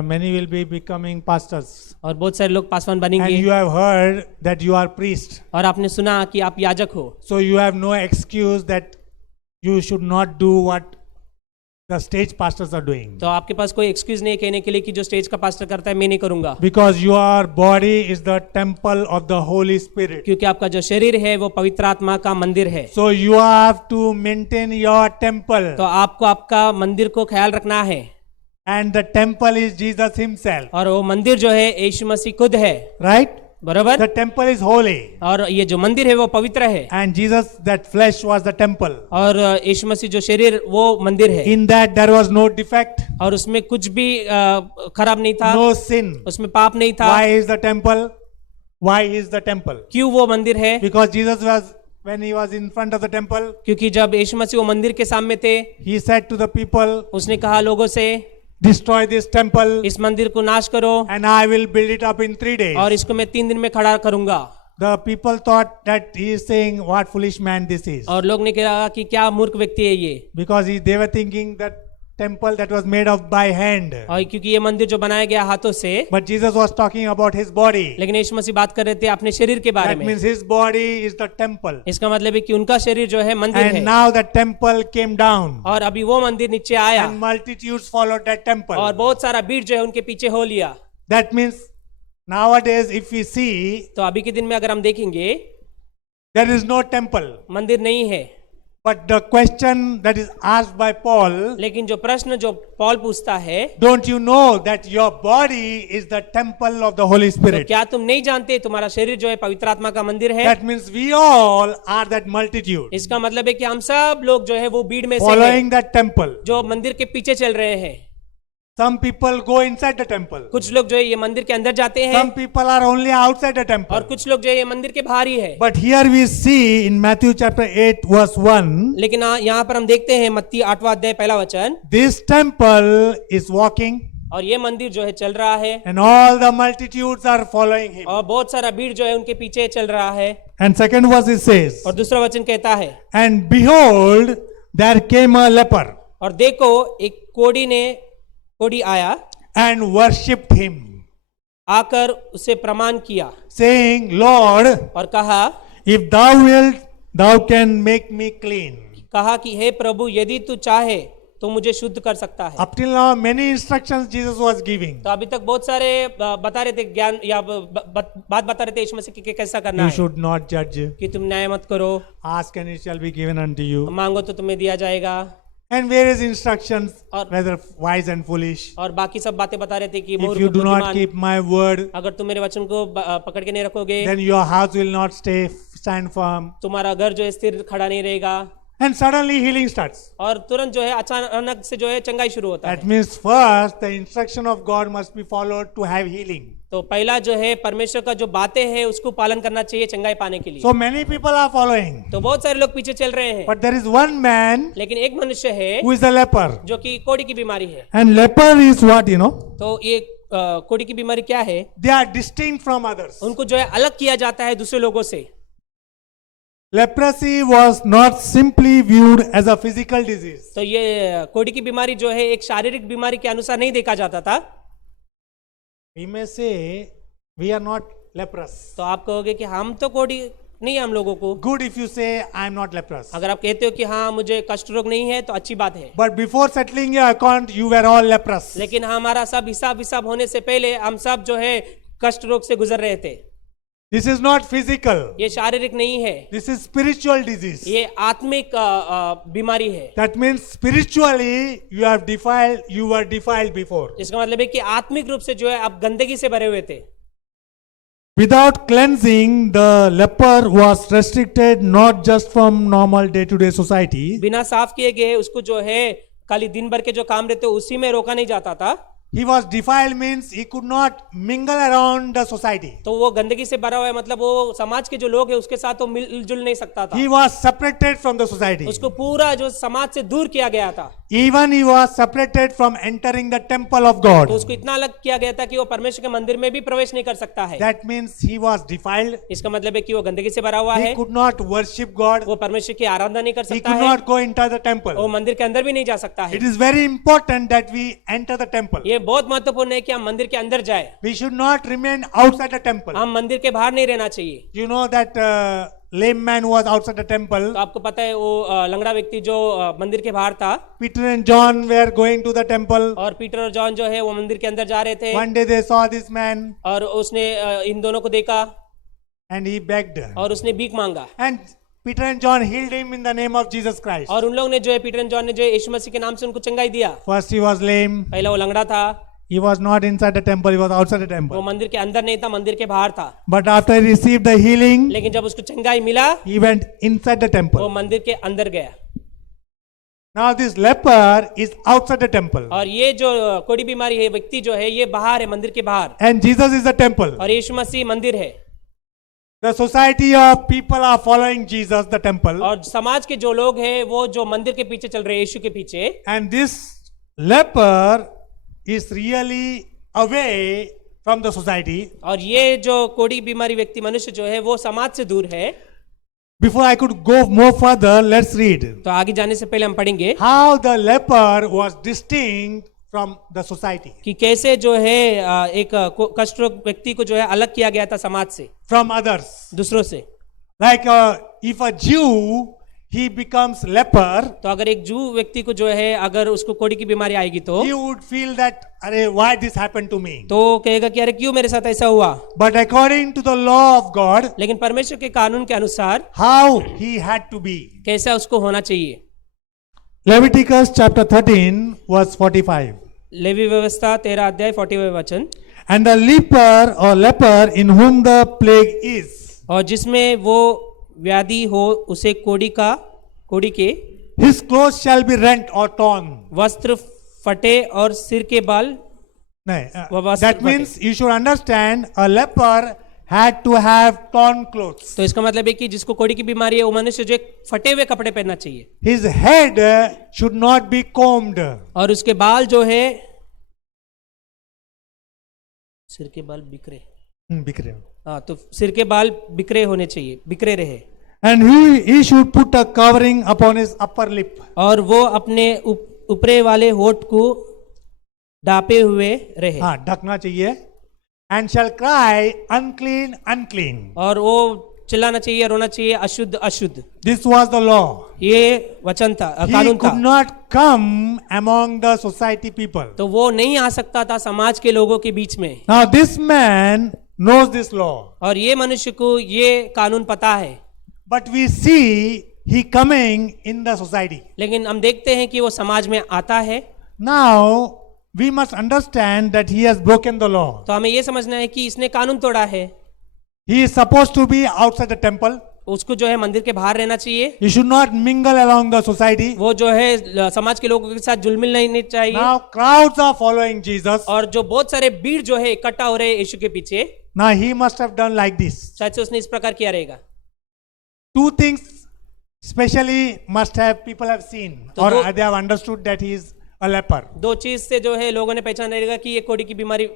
many will be becoming pastors. और बहुत सारे लोग पासवान And बनेंगे। you have heard that you are priest. और आपने सुना कि आप याजक हो, So you have no excuse that you should not do what the stage pastors are doing. तो आपके पास कोई एक्सक्यूज नहीं है कहने के लिए कि जो स्टेज का पास्टर करता है मैं नहीं करूंगा, Because your body is the temple of the Holy Spirit. क्योंकि आपका जो शरीर है वो पवित्र आत्मा का मंदिर है। So you have to maintain your temple. तो आपको आपका मंदिर को ख्याल रखना है, And the temple is Jesus himself. और वो मंदिर जो है यीशु मसीह खुद है, Right? बरोबर। The temple is holy. और ये जो मंदिर है वो पवित्र है, And Jesus, that flesh was the temple. और यीशु मसीह जो शरीर वो मंदिर है, In that there was no defect, और उसमें कुछ भी खराब नहीं था, no sin. उसमें पाप नहीं था। Why is the temple? Why is the temple? क्यों वो मंदिर है? Because Jesus was, when he was in front of the temple, क्योंकि जब यीशु मसीह वो मंदिर के सामने थे, he said to the people, उसने कहा लोगों से, destroy this temple इस मंदिर को नाश करो, and I will build it up in 3 days. और इसको मैं 3 दिन में खड़ा करूंगा। The people thought that he is saying, what foolish man this is. और लोग ने कहा कि क्या मूर्ख व्यक्ति है ये, Because they were thinking that temple that was made of by hand. और क्योंकि ये मंदिर जो बनाया गया हाथों से, But Jesus was talking about his body. लेकिन यीशु मसीह बात कर रहे थे अपने शरीर के बारे That में। means his body is the temple. इसका मतलब है कि उनका शरीर जो है मंदिर है, And now the temple came down. और अभी वो मंदिर नीचे आया, And multitudes followed that temple. और बहुत सारा भीड़ जो है उनके पीछे हो लिया। That means nowadays if we see, तो अभी के दिन में अगर हम देखेंगे, there is no temple. मंदिर नहीं है, But the question that is asked by Paul, लेकिन जो प्रश्न जो पॉल पूछता है, don't you know that your body is the temple of the Holy तो Spirit? क्या तुम नहीं जानते तुम्हारा शरीर जो है पवित्र आत्मा का मंदिर है? That means we all are that multitude इसका मतलब है कि हम सब लोग जो है वो भीड़ में से following हैं, that temple. जो मंदिर के पीछे चल रहे हैं। Some people go inside the temple. कुछ लोग जो है ये मंदिर के अंदर जाते हैं Some people are only outside the और temple. कुछ लोग जो है ये मंदिर के बाहर ही है। But here we see in Matthew chapter 8 verse 1, लेकिन यहाँ पर हम देखते हैं मत्ती 8वां अध्याय पहला वचन, this temple is walking और ये मंदिर जो है चल रहा है and all the multitudes are following him. और बहुत सारा भीड़ जो है उनके पीछे चल रहा है। And second verse it says, और दूसरा वचन कहता है, and behold, there came a leper और देखो एक कोढ़ी आया and worshipped him, आकर उसे प्रमाण किया saying, Lord, और कहा if thou wilt, thou can make me clean. कि हे प्रभु यदि तू चाहे तो मुझे शुद्ध कर सकता है। Up till now, many instructions Jesus was giving. तो अभी तक बहुत सारे बता रहे थे ज्ञान या बात बता रहे थे यीशु मसीह की कैसा करना You है, should not judge. कि तुम न्याय मत करो, Ask and it shall be given unto you. मांगो तो तुम्हें दिया जाएगा, And various instructions, और- whether wise and foolish. और बाकी सब बातें बता रहे थे कि If मूर्ख you do not बुद्धिमान, keep my word, अगर तुम मेरे वचन को पकड़ के नहीं रखोगे then your house will not stand firm. तुम्हारा घर जो है स्थिर खड़ा नहीं रहेगा। And suddenly healing starts. और तुरंत जो है अचानक से जो है चंगाई शुरू होता That है। means first the instruction of God must be followed to have healing. तो पहला जो है परमेश्वर का जो बातें हैं उसको पालन करना चाहिए चंगाई पाने के लिए। So many people are following. तो बहुत सारे लोग पीछे चल रहे हैं, But there is one man लेकिन एक मनुष्य है who is a leper. जो कि कोढ़ी की बीमारी है। And leper is what, you know? तो ये कोढ़ी की बीमारी क्या है? They are distinct from others. उनको जो है अलग किया जाता है दूसरे लोगों से। Leprosy was not simply viewed as a physical disease. तो ये कोढ़ी की बीमारी जो है एक शारीरिक बीमारी के अनुसार नहीं देखा जाता था। We may say we are not leprous. तो आप कहोगे कि हम तो कोढ़ी नहीं है हम लोगों को। Good if you say I am not leprous. अगर आप कहते हो कि हाँ मुझे कष्ट रोग नहीं है तो अच्छी बात है, But before settling your account, you were all leprous. लेकिन हमारा सब हिसाब होने से पहले हम सब जो है कष्ट रोग से गुजर रहे थे। This is not physical. ये शारीरिक नहीं है, This is spiritual disease. ये आत्मिक बीमारी है। That means spiritually you were defiled before. इसका मतलब है कि आत्मिक रूप से जो है आप गंदगी से भरे हुए थे। Without cleansing, the leper was restricted not just from normal day-to-day society, बिना साफ किए गए उसको जो है खाली दिन भर के जो काम रहते उसी में रोका नहीं जाता था। he was defiled means he could not mingle around the society. तो वो गंदगी से भरा हुआ है, मतलब वो समाज के जो लोग हैं उसके साथ वो मिलजुल नहीं सकता था। He was separated from the society. उसको पूरा जो समाज से दूर किया गया था। Even he was separated from entering the temple of God. तो उसको इतना अलग किया गया था कि वो परमेश्वर के मंदिर में भी प्रवेश नहीं कर सकता है। That means he was defiled. इसका मतलब है कि वो गंदगी से भरा हुआ He है, could not worship God. वो परमेश्वर की आराधना नहीं कर He सकता could है, not go into the वो temple. मंदिर के अंदर भी नहीं जा सकता है। It is very important that we enter the temple. ये बहुत महत्वपूर्ण है कि हम मंदिर के अंदर जाए, We should not remain outside the temple. हम मंदिर के बाहर नहीं रहना चाहिए। You know that lame man who was outside the temple. तो आपको पता है वो लंगड़ा व्यक्ति जो मंदिर के बाहर था, Peter and John were going to the temple. और पीटर और जॉन जो है वो मंदिर के अंदर जा रहे थे, One day they saw this man और उसने इन दोनों को देखा and he begged. और उसने भीख मांगा, And Peter and John healed him in the name of Jesus Christ. और उन लोगों ने जो है पीटर एंड जॉन ने जो है यीशु मसीह के नाम से उनको चंगाई दिया। First he was lame. पहला वो लंगड़ा था, He was not inside the temple. He was outside the वो temple. मंदिर के अंदर नहीं था, मंदिर के बाहर था। But after he received the healing, लेकिन जब उसको चंगाई मिला he went inside the वो temple. मंदिर के अंदर गया। Now this leper is outside the temple. और ये जो कोढ़ी बीमारी है व्यक्ति जो है ये बाहर है, मंदिर के बाहर, And Jesus is the temple. और यीशु मसीह मंदिर है। The society of people are following Jesus, the temple. और समाज के जो लोग हैं वो जो मंदिर के पीछे चल रहे हैं, यीशु के पीछे, And this leper is really away from the society. और ये जो कोढ़ी बीमारी व्यक्ति मनुष्य जो है वो समाज से दूर है। Before I could go more further, let's read तो आगे जाने से पहले हम पढ़ेंगे how the leper was distinct from the society, कि कैसे जो है एक कष्ट रोग व्यक्ति को जो है अलग किया गया था समाज से, from others. दूसरों से। Like if a Jew, he becomes leper, तो अगर एक जू व्यक्ति को जो है अगर उसको कोढ़ी की बीमारी आएगी तो he would feel that, "Arey, why this happened to me?" तो कहेगा कि अरे क्यों मेरे साथ ऐसा हुआ। But according to the law of God, लेकिन परमेश्वर के कानून के अनुसार how he had to be. कैसा उसको होना चाहिए। Leviticus chapter 13 verse 45. लेवी व्यवस्था 13 अध्याय 40वें वचन। And the leper in whom the plague is, और जिसमें वो व्याधि हो उसे कोढ़ी के his clothes shall be rent or torn, वस्त्र फटे और सिर के बाल No, वस्त्र that फटे। means you should understand a leper had to have torn clothes. तो इसका मतलब है कि जिसको कोढ़ी की बीमारी है वो मनुष्य जो एक फटे हुए कपड़े पहनना चाहिए His head should not be combed. और उसके बाल जो है सिर के बाल बिखरे बिखरे. हाँ तो सिर के बाल बिखरे होने चाहिए बिखरे रहे And he should put a covering upon his upper lip. और वो अपने ऊपरे वाले होठ को ढापे हुए रहे हाँ, ढकना चाहिए. And shall cry, unclean, unclean. और वो चिल्लाना चाहिए रोना चाहिए अशुद्ध अशुद्ध This was the law. ये वचन था He कानून था could not come among the society people. तो वो नहीं आ सकता था समाज के लोगों के बीच में Now this man knows this law. और ये मनुष्य को ये कानून पता है But we see he coming in the society. लेकिन हम देखते हैं कि वो समाज में आता है Now we must understand that he has broken the law. तो हमें ये समझना है कि इसने कानून तोड़ा है He is supposed to be outside the temple. उसको जो है मंदिर के बाहर रहना चाहिए He should not mingle along the society. वो जो है समाज के लोगों के साथ जुलमिल नहीं चाहिए Now crowds are following Jesus. और जो बहुत सारे भीड़ जो है इकट्ठा हो रहे हैं यीशु के पीछे Now he must have done like this. शायद से उसने इस प्रकार किया रहेगा Two things specially must have people have seen तो or दो- they have understood that he is a leper. दो चीज से जो है लोगों ने पहचान रहेगा कि ये कोढ़ी की बीमारी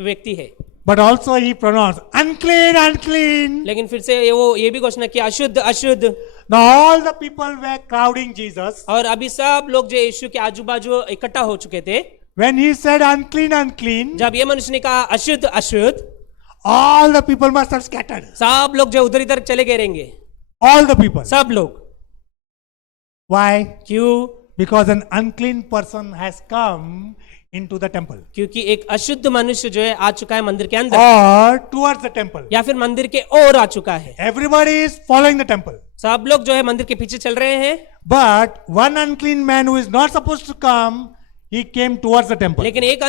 व्यक्ति है But also he pronounced unclean, unclean. लेकिन फिर से वो ये भी घोषणा किया अशुद्ध अशुद्ध Now all the people were crowding Jesus. और अभी सब लोग जो यीशु के आजू बाजू इकट्ठा हो चुके थे When he said unclean, unclean, जब ये मनुष्य ने कहा अशुद्ध अशुद्ध all the people must have scattered. सब लोग जो उधर इधर चले गए रहेंगे All the people. सब लोग Why? क्यों Because an unclean person has come into the temple क्योंकि एक अशुद्ध मनुष्य जो है आ चुका है मंदिर के अंदर or towards the temple. या फिर मंदिर के ओर आ चुका है Everybody is following the temple. सब लोग जो है मंदिर के पीछे चल रहे हैं But one unclean man who is not supposed to come, he came towards the temple. लेकिन एक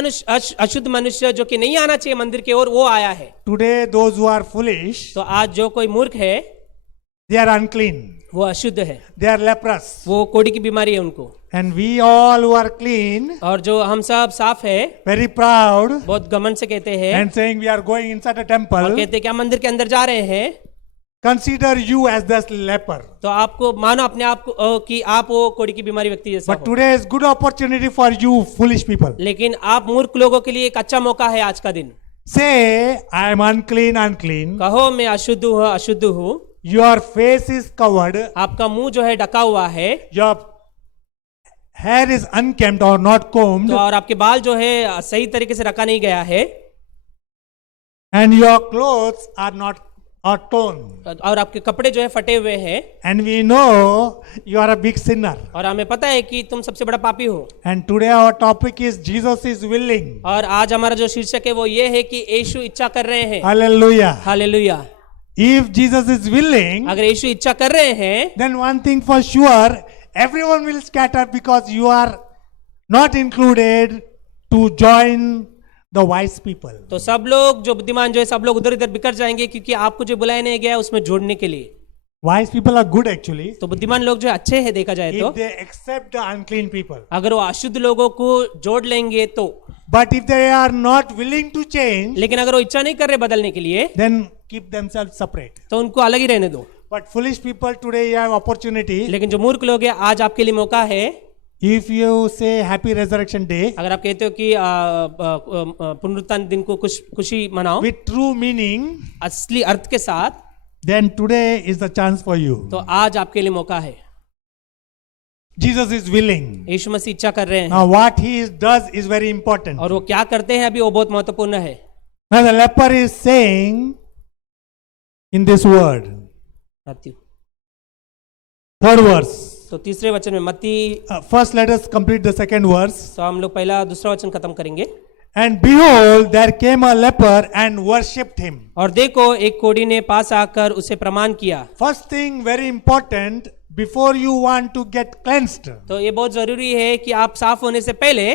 अशुद्ध मनुष्य जो कि नहीं आना चाहिए मंदिर के ओर वो आया है Today, those who are foolish, तो आज जो कोई मूर्ख है they are unclean. वो अशुद्ध है They are leprous. वो कोढ़ी की बीमारी है उनको And we all who are clean, और जो हम सब साफ है very proud, बहुत घमंड से कहते हैं and saying we are going inside the और temple, कहते हैं कि हम मंदिर के अंदर जा रहे हैं consider you as the leper. तो आपको मानो अपने आप को कि आप वो कोढ़ी की बीमारी व्यक्ति जैसा But हो today is good opportunity for you foolish people. लेकिन आप मूर्ख लोगों के लिए एक अच्छा मौका है आज का दिन Say, I am unclean, unclean. कहो मैं अशुद्ध हूँ Your face is covered. आपका मुंह जो है ढका हुआ है Your hair is unkempt or not combed. तो और आपके बाल जो है सही तरीके से रखा नहीं गया है And your clothes are not are torn. और आपके कपड़े जो है फटे हुए हैं And we know you are a big sinner. और हमें पता है कि तुम सबसे बड़ा पापी हो And today our topic is Jesus is willing. और आज हमारा जो शीर्षक है वो ये है कि यीशु इच्छा कर रहे हैं Hallelujah. Hallelujah If Jesus is willing, अगर यीशु इच्छा कर रहे हैं then one thing for sure, everyone will scatter because you are not included to join the wise people. तो सब लोग जो बुद्धिमान जो है सब लोग उधर इधर बिखर जाएंगे क्योंकि आपको जो बुलाया नहीं गया है उसमें जोड़ने के लिए Wise people are good actually. तो बुद्धिमान लोग जो अच्छे हैं देखा जाए तो If they accept the unclean people. अगर वो अशुद्ध लोगों को जोड़ लेंगे तो But if they are not willing to change, लेकिन अगर वो इच्छा नहीं कर रहे बदलने के लिए then keep themselves separate. तो उनको अलग ही रहने दो But foolish people today you have opportunity. लेकिन जो मूर्ख लोग हैं आज आपके लिए मौका है If you say happy resurrection day अगर आप कहते हो कि पुनरुत्थान दिन को खुशी मनाओ with true meaning, असली अर्थ के साथ then today is the chance for you. तो आज आपके लिए मौका है Jesus is willing. यीशु मसीह इच्छा कर रहे हैं Now what he does is very important. और वो क्या करते हैं अभी वो बहुत महत्वपूर्ण है Now the leper is saying in this word, मत्ती third verse. तो तीसरे वचन में मत्ती First let us complete the second verse. तो हम लोग पहला दूसरा वचन खत्म करेंगे And behold, there came a leper and worshipped him. और देखो एक कोढ़ी ने पास आकर उसे प्रमाण किया First thing very important, before you want to get cleansed, तो ये बहुत जरूरी है कि आप साफ होने से पहले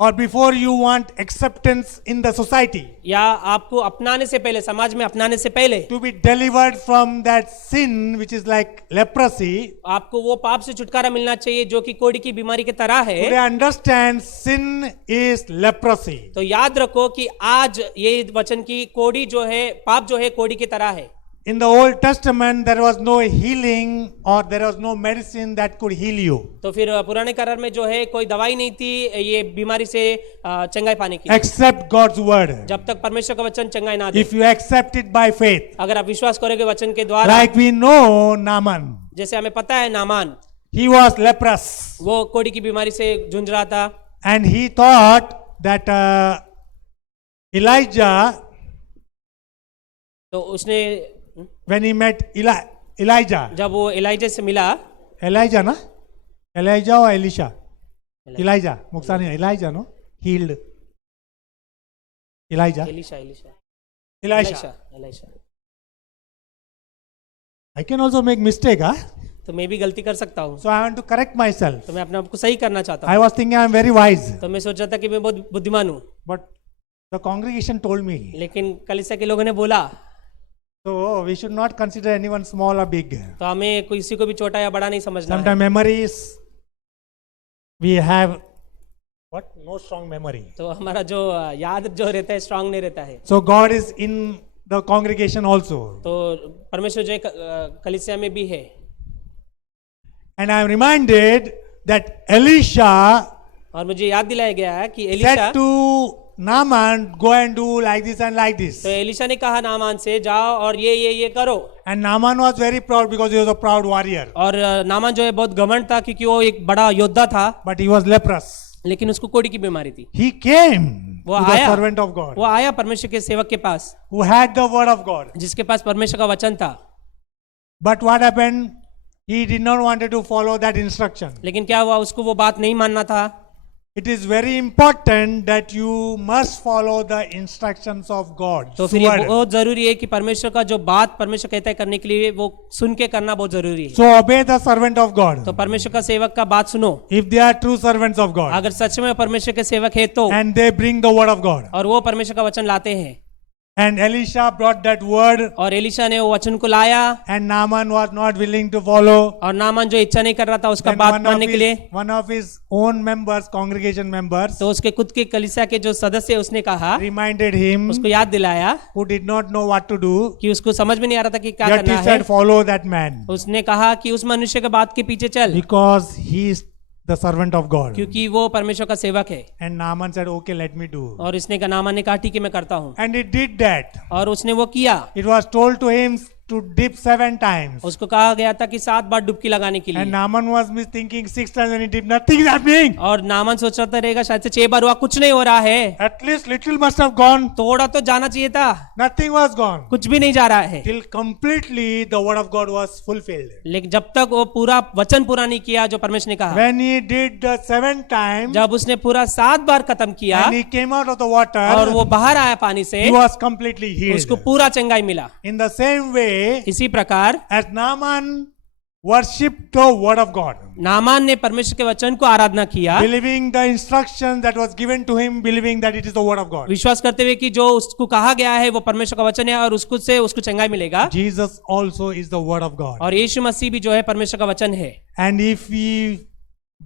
or before you want acceptance in the society, या आपको अपनाने से पहले, समाज में अपनाने से पहले to be delivered from that sin which is like leprosy, आपको वो पाप से छुटकारा मिलना चाहिए जो कि कोढ़ी की बीमारी की तरह today है। understand sin is leprosy. तो याद रखो कि आज ये वचन की कोढ़ी जो है, पाप जो है कोढ़ी की तरह है। In the Old Testament, there was no healing or there was no medicine that could heal you. तो फिर पुराने करार में जो है कोई दवाई नहीं थी ये बीमारी से चंगाई पाने की, Accept God's word. जब तक परमेश्वर का वचन चंगाई ना दे। If you accept it by faith, अगर आप विश्वास करोगे वचन के द्वारा, like we know Naaman, जैसे हमें पता है नामान he was leprous वो कोढ़ी की बीमारी से झुंझ रहा था and he thought that Elijah, तो उसने when he met Elijah, जब वो एलाइजा से मिला, Elijah na? Elijah or Elisha? Elijah. Muksani, Elijah no? Healed. Elijah. Elisha. I can also make mistake, huh? तो मैं भी गलती कर सकता हूँ, So I want to correct myself. तो मैं अपने आप को सही करना चाहता I हूँ। was thinking I am very wise, तो मैं सोचा था कि मैं बहुत बुद्धिमान हूँ, but the congregation told me, लेकिन कलीसिया के लोगों ने बोला so we should not consider anyone small or big. तो हमें किसी को भी छोटा या बड़ा नहीं समझना है। Sometimes memories, we have what? No strong memory. तो हमारा जो याद जो रहता है स्ट्रांग नहीं रहता है। So God is in the congregation also. तो परमेश्वर जो है कलीसिया में भी है। And I am reminded that Elisha और मुझे याद दिलाया गया है कि Elisha, said to Naaman, go and do like this and like this. तो एलिशा ने कहा नामान से जाओ और ये करो। And Naaman was very proud because he was a proud warrior. और नामान जो है बहुत घमंड था क्योंकि वो एक बड़ा योद्धा था, But he was leprous. लेकिन उसको कोढ़ी की बीमारी थी। He came वो to the आया, servant of God वो आया परमेश्वर के सेवक के पास, who had the word of God. जिसके पास परमेश्वर का वचन था। But what happened? He did not wanted to follow that instruction. लेकिन क्या हुआ, उसको वो बात नहीं मानना था। It is very important that you must follow the instructions of God. तो फिर ये Word. बहुत जरूरी है कि परमेश्वर का जो बात परमेश्वर कहता है करने के लिए वो सुन के करना बहुत जरूरी है। So obey the servant of God. तो परमेश्वर का सेवक का बात सुनो। If they are true servants of God अगर सच में परमेश्वर के सेवक है तो, and they bring the word of God. और वो परमेश्वर का वचन लाते हैं, And Elisha brought that word और एलिशा ने वो वचन को लाया, and Naaman was not willing to follow. और नामान जो इच्छा नहीं कर रहा था उसका Then बात मानने के लिए, one of his own members, congregation members, तो उसके खुद के कलीसिया के जो सदस्य उसने कहा, reminded him, उसको याद दिलाया who did not know what to do, कि उसको समझ में नहीं आ रहा था कि क्या yet करना he said, है। follow that man उसने कहा कि उस मनुष्य के बात के पीछे चल, because he is the servant of God. क्योंकि वो परमेश्वर का सेवक है। And Naaman said, okay, let me do. और इसने का नामान ने कहा ठीक है मैं करता हूँ, And he did that. और उसने वो किया। It was told to him to dip 7 times. उसको कहा गया था कि 7 बार डुबकी लगाने के And लिए, Naaman was thinking 6 times when he dipped, nothing is happening. और नामान सोच रहा था रहेगा शायद से 6 बार हुआ, कुछ नहीं हो रहा है, At least little must have gone. थोड़ा तो जाना चाहिए था, Nothing was gone. कुछ भी नहीं जा रहा है। Till completely the word of God was fulfilled. लेकिन जब तक वो पूरा वचन पूरा नहीं किया जो परमेश्वर ने कहा, When he did the 7 times जब उसने पूरा 7 बार खत्म किया and he came out of the water, और वो बाहर आया पानी से, he was completely healed. उसको पूरा चंगाई मिला। In the same way, इसी प्रकार as Naaman worshipped the word of God, Naaman ने परमेश्वर के वचन को आराधना किया, believing the instruction that was given to him, believing that it is the word of God. विश्वास करते हुए कि जो उसको कहा गया है वो परमेश्वर का वचन है और उसको से उसको चंगाई मिलेगा। Jesus also is the word of God. और यीशु मसीह भी जो है परमेश्वर का वचन है। And if we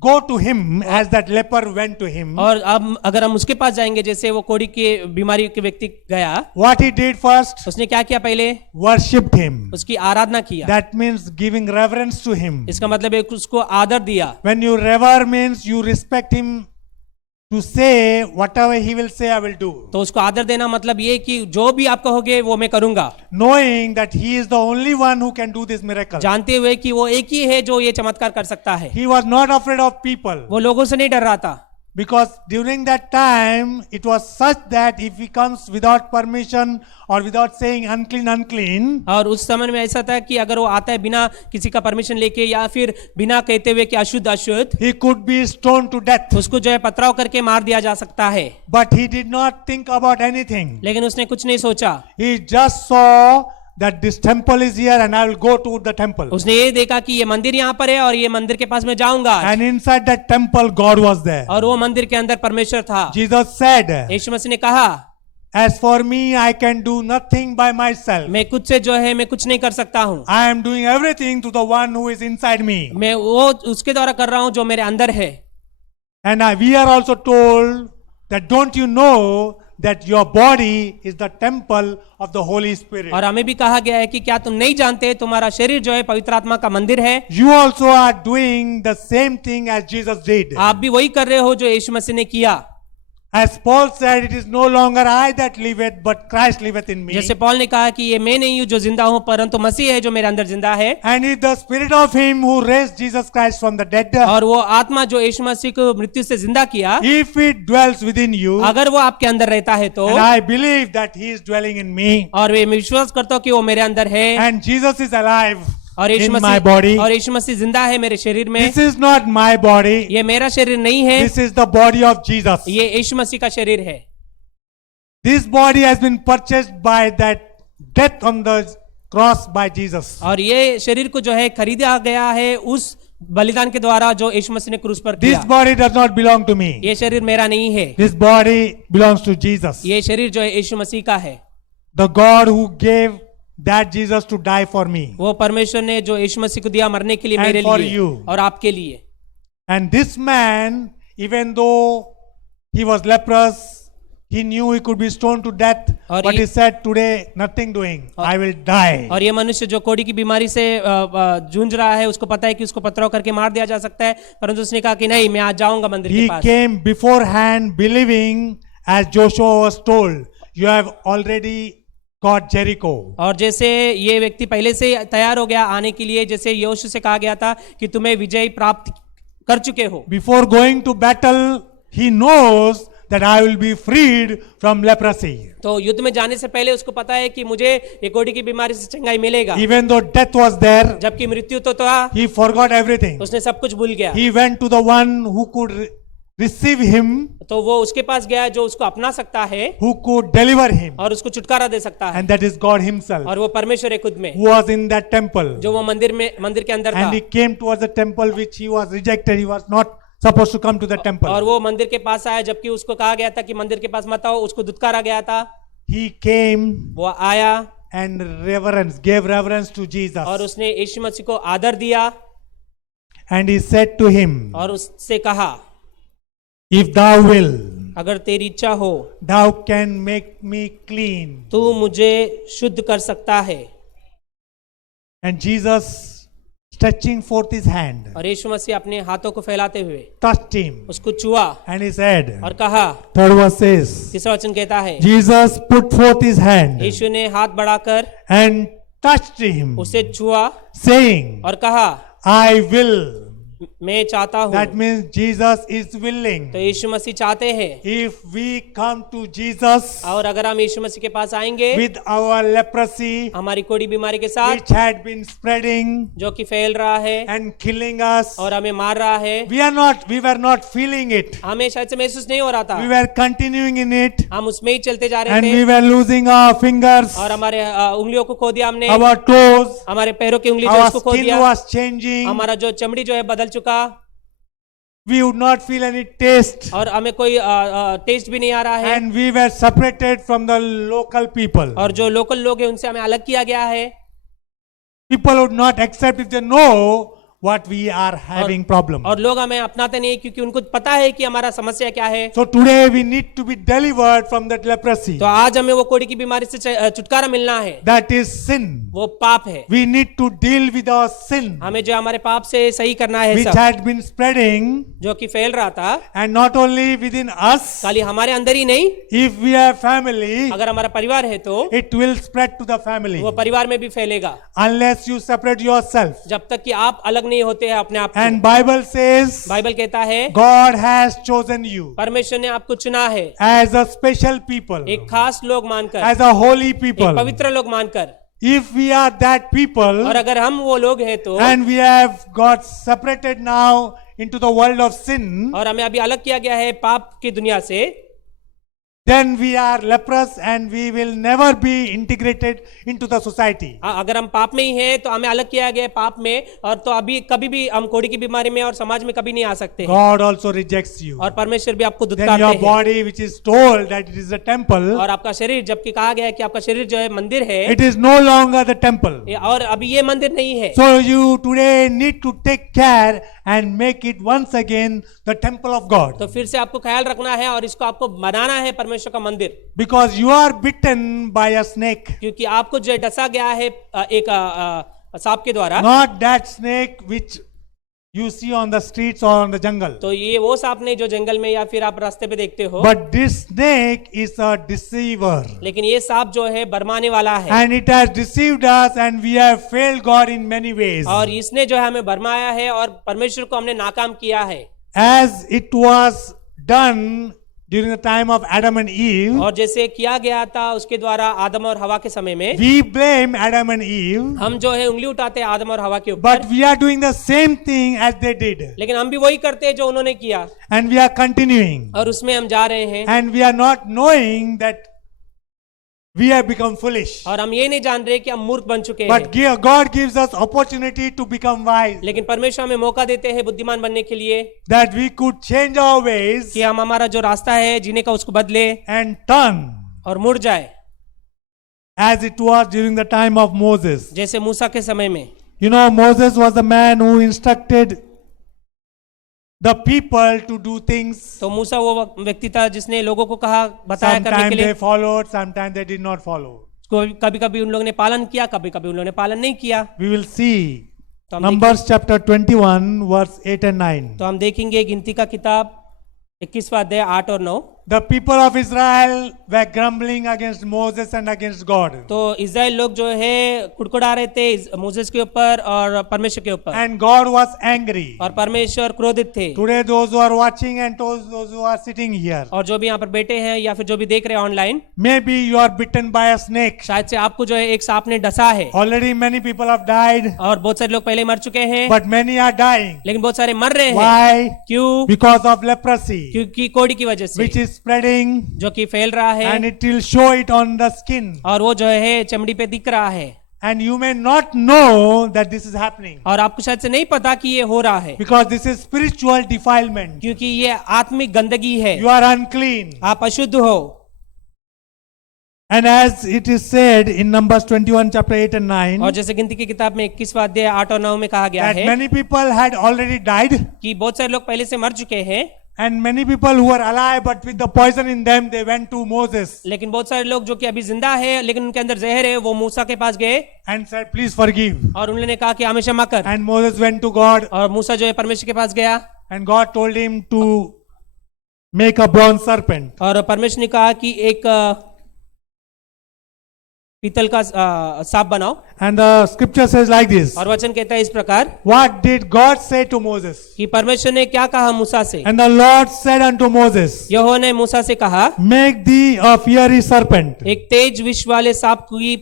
go to him as that leper went to him, और अब अगर हम उसके पास जाएंगे जैसे वो कोढ़ी के बीमारी के व्यक्ति गया, what he did first, उसने क्या किया, पहले worshipped him. उसकी आराधना किया। That means giving reverence to him. इसका मतलब है कि उसको आदर दिया। When you revere means you respect him to say whatever he will say I will do. तो उसको आदर देना मतलब ये कि जो भी आप कहोगे वो मैं करूंगा, Knowing that he is the only one who can do this miracle. जानते हुए कि वो एक ही है जो ये चमत्कार कर सकता है। He was not afraid of people. वो लोगों से नहीं डर रहा था, Because during that time, it was such that if he comes without permission or without saying unclean, unclean, और उस समय में ऐसा था कि अगर वो आता है बिना किसी का परमिशन लेके या फिर बिना कहते हुए कि अशुद्ध अशुद्ध, he could be stoned to death. उसको जो है पथराव करके मार दिया जा सकता है। But he did not think about anything. लेकिन उसने कुछ नहीं सोचा, He just saw that this temple is here and I will go to the temple. उसने ये देखा कि ये मंदिर यहाँ पर है और ये मंदिर के पास मैं जाऊंगा, And inside that temple, God was there. और वो मंदिर के अंदर परमेश्वर था। Jesus said, यीशु मसीह ने कहा, as for me, I can do nothing by myself. मैं खुद से जो है मैं कुछ नहीं कर सकता हूँ, I am doing everything to the one who is inside me. मैं वो उसके द्वारा कर रहा हूँ जो मेरे अंदर है। And we are also told that don't you know that your body is the temple of the Holy Spirit. और हमें भी कहा गया है कि क्या तुम नहीं जानते तुम्हारा शरीर जो है पवित्र आत्मा का मंदिर है। You also are doing the same thing as Jesus did. आप भी वही कर रहे हो जो यीशु मसीह ने किया। As Paul said, it is no longer I that liveth, but Christ liveth in me. जैसे पौल ने कहा कि ये मैं नहीं हूँ जो जिंदा हूँ, परंतु मसीह है जो मेरे अंदर जिंदा है। And if the spirit of him who raised Jesus Christ from the dead, और वो आत्मा जो यीशु मसीह को मृत्यु से जिंदा किया, if it dwells within you, अगर वो आपके अंदर रहता है तो, and I believe that he is dwelling in me, और मैं विश्वास करता हूँ कि वो मेरे अंदर है, and Jesus is alive और यीशु in my मसीह body. और यीशु मसीह जिंदा है मेरे शरीर में। This is not my body. ये मेरा शरीर नहीं है, This is the body of Jesus. ये यीशु मसीह का शरीर है। This body has been purchased by that death on the cross by Jesus. और ये शरीर को जो है खरीदा गया है उस बलिदान के द्वारा जो यीशु मसीह ने क्रूस पर This किया। body does not belong to me. ये शरीर मेरा नहीं है, This body belongs to Jesus. ये शरीर जो है यीशु मसीह का है। The God who gave that Jesus to die for me. वो परमेश्वर ने जो यीशु मसीह को दिया मरने के लिए And मेरे for लिए you. और आपके लिए। And this man, even though he was leprous, he knew he could be stoned to death, और but ये- he said, today nothing doing, I will die. और ये मनुष्य जो कोढ़ी की बीमारी से जूझ रहा है, उसको पता है कि उसको पथराव करके मार दिया जा सकता है, परंतु उसने कहा कि नहीं, मैं आज जाऊंगा मंदिर के He pass. came beforehand believing, as Joshua was told, you have already got Jericho. और जैसे ये व्यक्ति पहले से तैयार हो गया आने के लिए, जैसे यहोशू से कहा गया था कि तुम्हें विजय प्राप्त कर चुके हो। Before going to battle, he knows that I will be freed from leprosy. तो युद्ध में जाने से पहले उसको पता है कि मुझे ये कोढ़ी की बीमारी से चंगाई मिलेगा। Even though death was there, जबकि मृत्यु तो था, he forgot everything. उसने सब कुछ भूल गया। He went to the one who could receive him, तो वो उसके पास गया जो उसको अपना सकता है who could deliver him, और उसको छुटकारा दे सकता है, and that is God himself, और वो परमेश्वर है खुद में, who was in that temple. जो वो मंदिर के अंदर था। And he came towards the temple which he was rejected. He was not supposed to come to the और temple. वो मंदिर के पास आया, जबकि उसको कहा गया था कि मंदिर के पास मत आओ, उसको दुत्कारा गया था। He came वो आया and gave reverence to Jesus. और उसने यीशु मसीह को आदर दिया And he said to him, और उससे कहा, if thou will, अगर तेरी इच्छा हो thou can make me clean. तू मुझे शुद्ध कर सकता है। And Jesus, stretching forth his hand, और यीशु मसीह अपने हाथों को फैलाते हुए touched him. उसको छुआ And he said, और कहा, third verse says, तीसरा वचन कहता है, Jesus put forth his hand यीशु ने हाथ बढ़ाकर and touched him, उसे छुआ saying, और कहा, I will. मैं चाहता हूँ। That means Jesus is willing. तो यीशु मसीह चाहते हैं, If we come to Jesus और अगर हम यीशु मसीह के पास आएंगे with our leprosy, हमारी कोढ़ी बीमारी के साथ which had been spreading जो कि फैल रहा है and killing us, और हमें मार रहा है, we were not feeling it. हमें शायद से महसूस नहीं हो रहा था, We were continuing in it, हम उसमें ही चलते जा रहे and we थे were losing our fingers, और हमारे उंगलियों को खो दिया हमने, our toes, हमारे पैरों की उंगली जो our उसको खो skin दिया, was changing. हमारा जो चमड़ी जो है बदल चुका We would not feel any taste, और हमें कोई टेस्ट भी नहीं आ रहा है, and we were separated from the local people. और जो लोकल लोग हैं उनसे हमें अलग किया गया है। People would not accept if they know what we are having problem. और लोग हमें अपनाते नहीं क्योंकि उनको पता है कि हमारा समस्या क्या है। So today we need to be delivered from that leprosy. तो आज हमें वो कोढ़ी की बीमारी से छुटकारा मिलना है, That is sin. वो पाप है। We need to deal with our sin, हमें जो हमारे पाप से सही करना है which सब, had been spreading, जो कि फैल रहा था, and not only within us. खाली हमारे अंदर ही नहीं, If we have family, अगर हमारा परिवार है तो it will spread to the family. वो परिवार में भी फैलेगा, Unless you separate yourself. जब तक कि आप अलग नहीं होते हैं अपने आप को। And Bible says, बाइबल कहता है God has chosen you परमेश्वर ने आपको चुना है as a special people, एक खास लोग मानकर, as a holy एक people. पवित्र लोग मानकर। If we are that people, और अगर हम वो लोग हैं तो, and we have got separated now into the world of sin, और हमें अभी अलग किया गया है पाप की दुनिया से, then we are leprous and we will never be integrated into the society. अगर हम पाप में ही हैं तो हमें अलग किया गया है पाप में, और तो अभी कभी भी हम कोढ़ी की बीमारी में और समाज में कभी नहीं आ सकते हैं। God also rejects you. और परमेश्वर भी आपको Then दुत्कारते your हैं। body, which is told that it is a temple, और आपका शरीर, जबकि कहा गया है कि आपका शरीर जो है मंदिर है, it is no longer the temple. और अभी ये मंदिर नहीं है। So you today need to take care and make it once again the temple of God. तो फिर से आपको ख्याल रखना है और इसको आपको बनाना है परमेश्वर का मंदिर। Because you are bitten by a snake. क्योंकि आपको जो डसा गया है एक सांप के द्वारा, Not that snake which you see on the streets or on the jungle. तो ये वो सांप नहीं जो जंगल में या फिर आप रास्ते पे देखते हो, But this snake is a deceiver. लेकिन ये सांप जो है भरमाने वाला है। And it has deceived us and we have failed God in many ways. और इसने जो है हमें भरमाया है और परमेश्वर को हमने नाकाम किया है। As it was done during the time of Adam and Eve, और जैसे किया गया था उसके द्वारा आदम और हवा के समय में, we blame Adam and Eve, हम जो है उंगली उठाते हैं आदम और हवा के ऊपर, but we are doing the same thing as they did. लेकिन हम भी वही करते हैं जो उन्होंने किया, And we are continuing. और उसमें हम जा रहे हैं। And we are not knowing that we have become foolish. और हम ये नहीं जान रहे कि हम मूर्ख बन चुके हैं। But God gives us opportunity to become wise. लेकिन परमेश्वर हमें मौका देते हैं बुद्धिमान बनने के लिए, That we could change our ways कि हम हमारा जो रास्ता है जीने का उसको बदले and turn और मुड़ जाए, as it was during the time of Moses. जैसे मूसा के समय में। You know, Moses was the man who instructed the people to do things. तो मूसा वो व्यक्ति था जिसने लोगों को कहा, बताया करने के Sometimes लिए। they followed, sometimes they did not follow. कभी कभी उन लोगों ने पालन किया, कभी कभी उन लोगों ने पालन नहीं किया। We will see तो हम Numbers chapter 21 verse 8 and 9. तो हम देखेंगे गिनती का किताब 21वां अध्याय 8 और 9। The people of Israel were grumbling against Moses and against God. तो इज़राइल लोग जो है कुड़कुड़ा रहे थे मूसेस के ऊपर और परमेश्वर के ऊपर, And God was angry. और परमेश्वर क्रोधित थे। Today those who are watching and those who are sitting here, और जो भी यहाँ पर बैठे हैं या फिर जो भी देख रहे हैं online, maybe you are bitten by a snake. शायद से आपको जो है एक सांप ने डसा है, Already many people have died, और बहुत सारे लोग पहले मर चुके हैं, but many are dying. लेकिन बहुत सारे मर रहे हैं। Why? क्यों? Because of leprosy, क्योंकि कोढ़ी की वजह से, which is spreading, जो कि फैल रहा है, and it will show it on the skin. और वो जो है चमड़ी पे दिख रहा है, And you may not know that this is happening, और आपको शायद से नहीं पता कि ये हो रहा है, because this is spiritual defilement. क्योंकि ये आत्मिक गंदगी है। You are unclean. आप अशुद्ध हो। And as it is said in Numbers 21 chapter 8 and 9, और जैसे गिनती की किताब में 21वां अध्याय 8 और 9 में कहा गया that है many people had already died, कि बहुत सारे लोग पहले से मर चुके हैं, and many people who were alive but with the poison in them, they went to Moses लेकिन बहुत सारे लोग जो कि अभी जिंदा है लेकिन उनके अंदर जहर है, वो मूसा के पास गए and said, please forgive. और उन्होंने कहा कि हमें क्षमा कर। And Moses went to God, और मूसा जो है परमेश्वर के पास गया, and God told him to make a bronze serpent. और परमेश्वर ने कहा कि एक पीतल का सांप बनाओ। And the scripture says like this, और वचन कहता है इस प्रकार what did God say to Moses? कि परमेश्वर ने क्या कहा मूसा से, And the Lord said unto Moses, यहोवा ने मूसा से कहा, make thee a fiery serpent, एक तेज विष वाले सांप की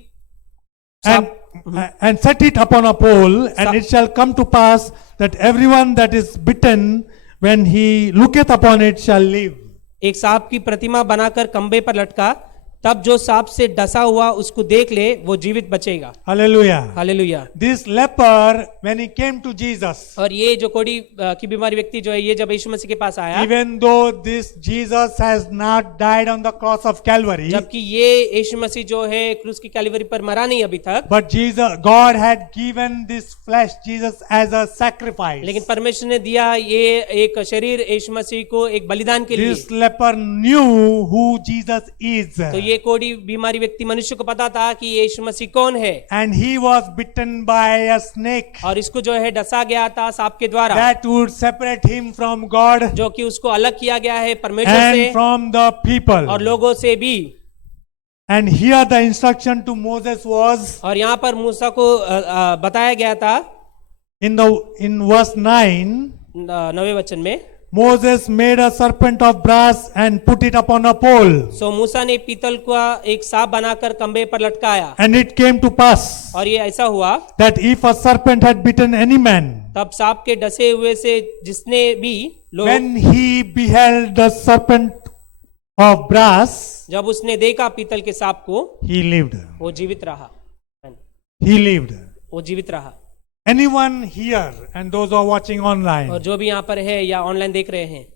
and set it upon a pole, and it shall come to pass that everyone that is bitten, when he looketh upon it, shall live. एक सांप की प्रतिमा बनाकर खंबे पर लटका, तब जो सांप से डसा हुआ उसको देख ले वो जीवित बचेगा। Hallelujah. Hallelujah. This leper, when he came to Jesus, और ये जो कोढ़ी की बीमारी व्यक्ति जो है, ये जब यीशु मसीह के पास आया, even though this Jesus has not died on the cross of Calvary, जबकि ये यीशु मसीह जो है क्रूस की कैलवरी पर मरा नहीं अभी तक, but God had given this flesh, Jesus, as a sacrifice. लेकिन परमेश्वर ने दिया ये एक शरीर यीशु मसीह को एक बलिदान के लिए। This leper knew who Jesus is, तो ये कोढ़ी बीमारी व्यक्ति मनुष्य को पता था कि यीशु मसीह कौन है, and he was bitten by a snake और इसको जो है डसा गया था सांप के द्वारा, that would separate him from God जो कि उसको अलग किया गया है परमेश्वर से and from the people. और लोगों से भी। And here the instruction to Moses was और यहाँ पर मूसा को बताया गया था in verse 9, 9वें वचन में, Moses made a serpent of brass and put it upon a pole. सो मूसा ने पीतल का एक सांप बनाकर खंबे पर लटकाया, And it came to pass और ये ऐसा हुआ that if a serpent had bitten any man, तब सांप के डसे हुए से जिसने भी लोग, when he beheld the serpent of brass, जब उसने देखा पीतल के सांप को, he lived. वो जीवित रहा, He lived. वो जीवित रहा। Anyone here and those who are watching और online, जो भी यहाँ पर है या ऑनलाइन देख रहे हैं,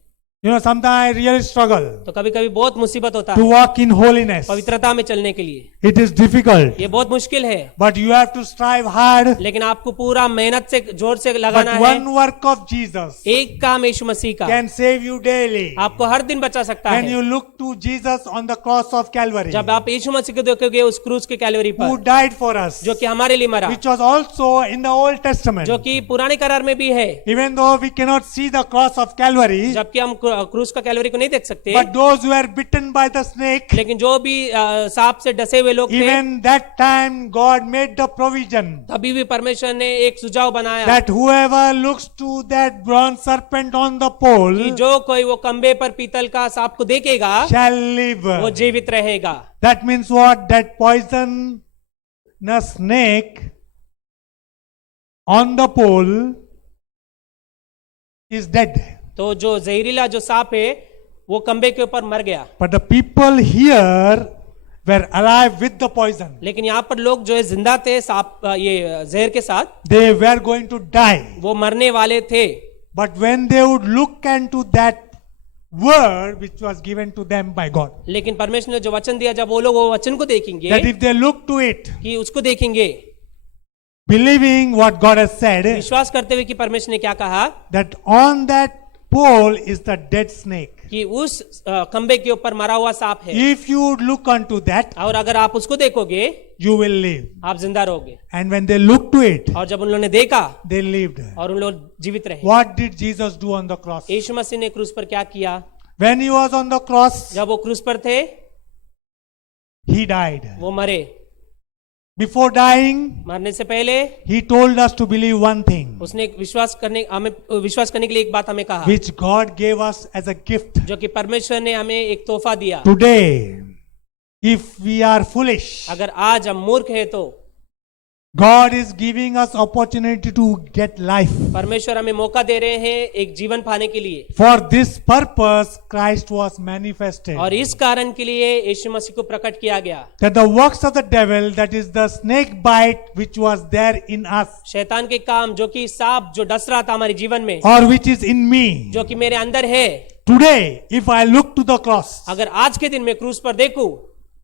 sometimes I really struggle तो कभी कभी बहुत मुसीबत होता to है walk in holiness. पवित्रता में चलने के लिए। It is difficult, ये बहुत मुश्किल है, but you have to strive hard. लेकिन आपको पूरा मेहनत से जोर से But लगाना है। one work of Jesus एक काम यीशु मसीह का can save you daily. आपको हर दिन बचा सकता When है। you look to Jesus on the cross of Calvary, जब आप यीशु मसीह को देखोगे उस क्रूस के कैलवरी who पर, died for us, जो कि हमारे लिए मरा, which was also in the Old Testament. जो कि पुराने करार में भी है, Even though we cannot see the cross of Calvary, जबकि हम क्रूस का कैलवरी को नहीं देख सकते, but those who were bitten by the snake, लेकिन जो भी सांप से डसे हुए लोग थे, even that time God made the provision तभी भी परमेश्वर ने एक सुझाव बनाया that whoever looks to that bronze serpent on the pole कि जो कोई वो खंबे पर पीतल का सांप को देखेगा shall live. वो जीवित रहेगा। That means what? That poisonous snake on the pole is dead. तो जो जहरीला जो सांप है वो खंबे के ऊपर मर गया, But the people here were alive with the poison. लेकिन यहाँ पर लोग जो है जिंदा थे सांप ये जहर के साथ, They were going to die. वो मरने वाले थे। But when they would look into that word which was given to them by God, लेकिन परमेश्वर ने जो वचन दिया, जब वो लोग वो वचन को देखेंगे, that if they look to it, कि उसको देखेंगे, believing what God has said, विश्वास करते हुए कि परमेश्वर ने क्या कहा, that on that pole is the dead snake. कि उस खंबे के ऊपर मरा हुआ सांप है, If you would look unto that, और अगर आप उसको देखोगे you will live. आप जिंदा रहोगे। And when they looked to it, और जब उन लोगों ने देखा they lived. और उन लोग जीवित रहे। What did Jesus do on the cross? यीशु मसीह ने क्रूस पर क्या किया? When he was on the cross, जब वो क्रूस पर थे, he died. वो मरे। Before dying, मरने से पहले he told us to believe one thing, उसने हमें विश्वास करने के लिए एक बात हमें कहा, which God gave us as a gift. जो कि परमेश्वर ने हमें एक तोहफा दिया। Today, if we are foolish, अगर आज हम मूर्ख है तो God is giving us opportunity to get life. परमेश्वर हमें मौका दे रहे हैं एक जीवन पाने के लिए, For this purpose, Christ was manifested. और इस कारण के लिए यीशु मसीह को प्रकट किया गया। That the works of the devil, that is the snake bite which was there in us, शैतान के काम, जो कि सांप जो डस रहा था हमारे जीवन में, or which is in me, जो कि मेरे अंदर है, today, if I look to the cross, अगर आज के दिन में क्रूस पर देखूं,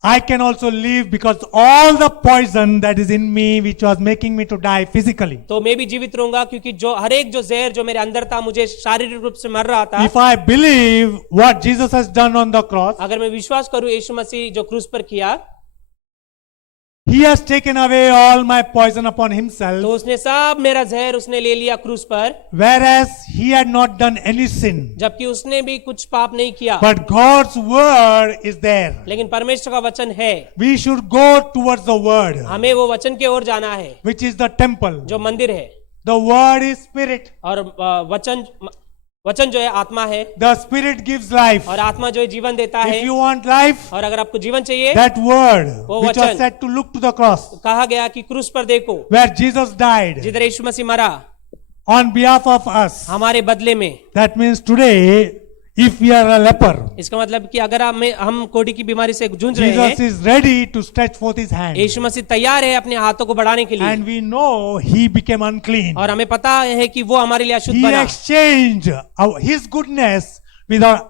I can also live because all the poison that is in me, which was making me to die physically. तो मैं भी जीवित रहूंगा, क्योंकि जो हर एक जो जहर जो मेरे अंदर था, मुझे शारीरिक रूप से मर रहा था। If I believe what Jesus has done on the cross, अगर मैं विश्वास करूं यीशु मसीह जो क्रूस पर किया, He has taken away all my poison upon तो Himself, उसने सब मेरा जहर उसने ले लिया क्रूस पर, whereas He had not done any sin. जबकि उसने भी कुछ पाप नहीं किया। But God's word is there. लेकिन परमेश्वर का वचन है, We should go towards the word, हमें वो वचन की ओर जाना है, which is the temple. जो मंदिर है। The word is spirit. और वचन जो है आत्मा है, The spirit gives life. और आत्मा जो है जीवन देता है। If you want life, और अगर आपको जीवन चाहिए, that word वो which was वचन। said to look to the cross, कहा गया कि क्रूस पर देखो, where Jesus died जिधर यीशु मसीह मरा on behalf of us. हमारे बदले में। That means today, if we are a leper, इसका मतलब कि अगर हम कोढ़ी की बीमारी से जूझ रहे Jesus हैं, is ready to stretch forth His hand. यीशु मसीह तैयार है अपने हाथों को बढ़ाने के लिए, And we know He became unclean. और हमें पता है कि वो हमारे लिए अशुद्ध He बना। exchanged His goodness with our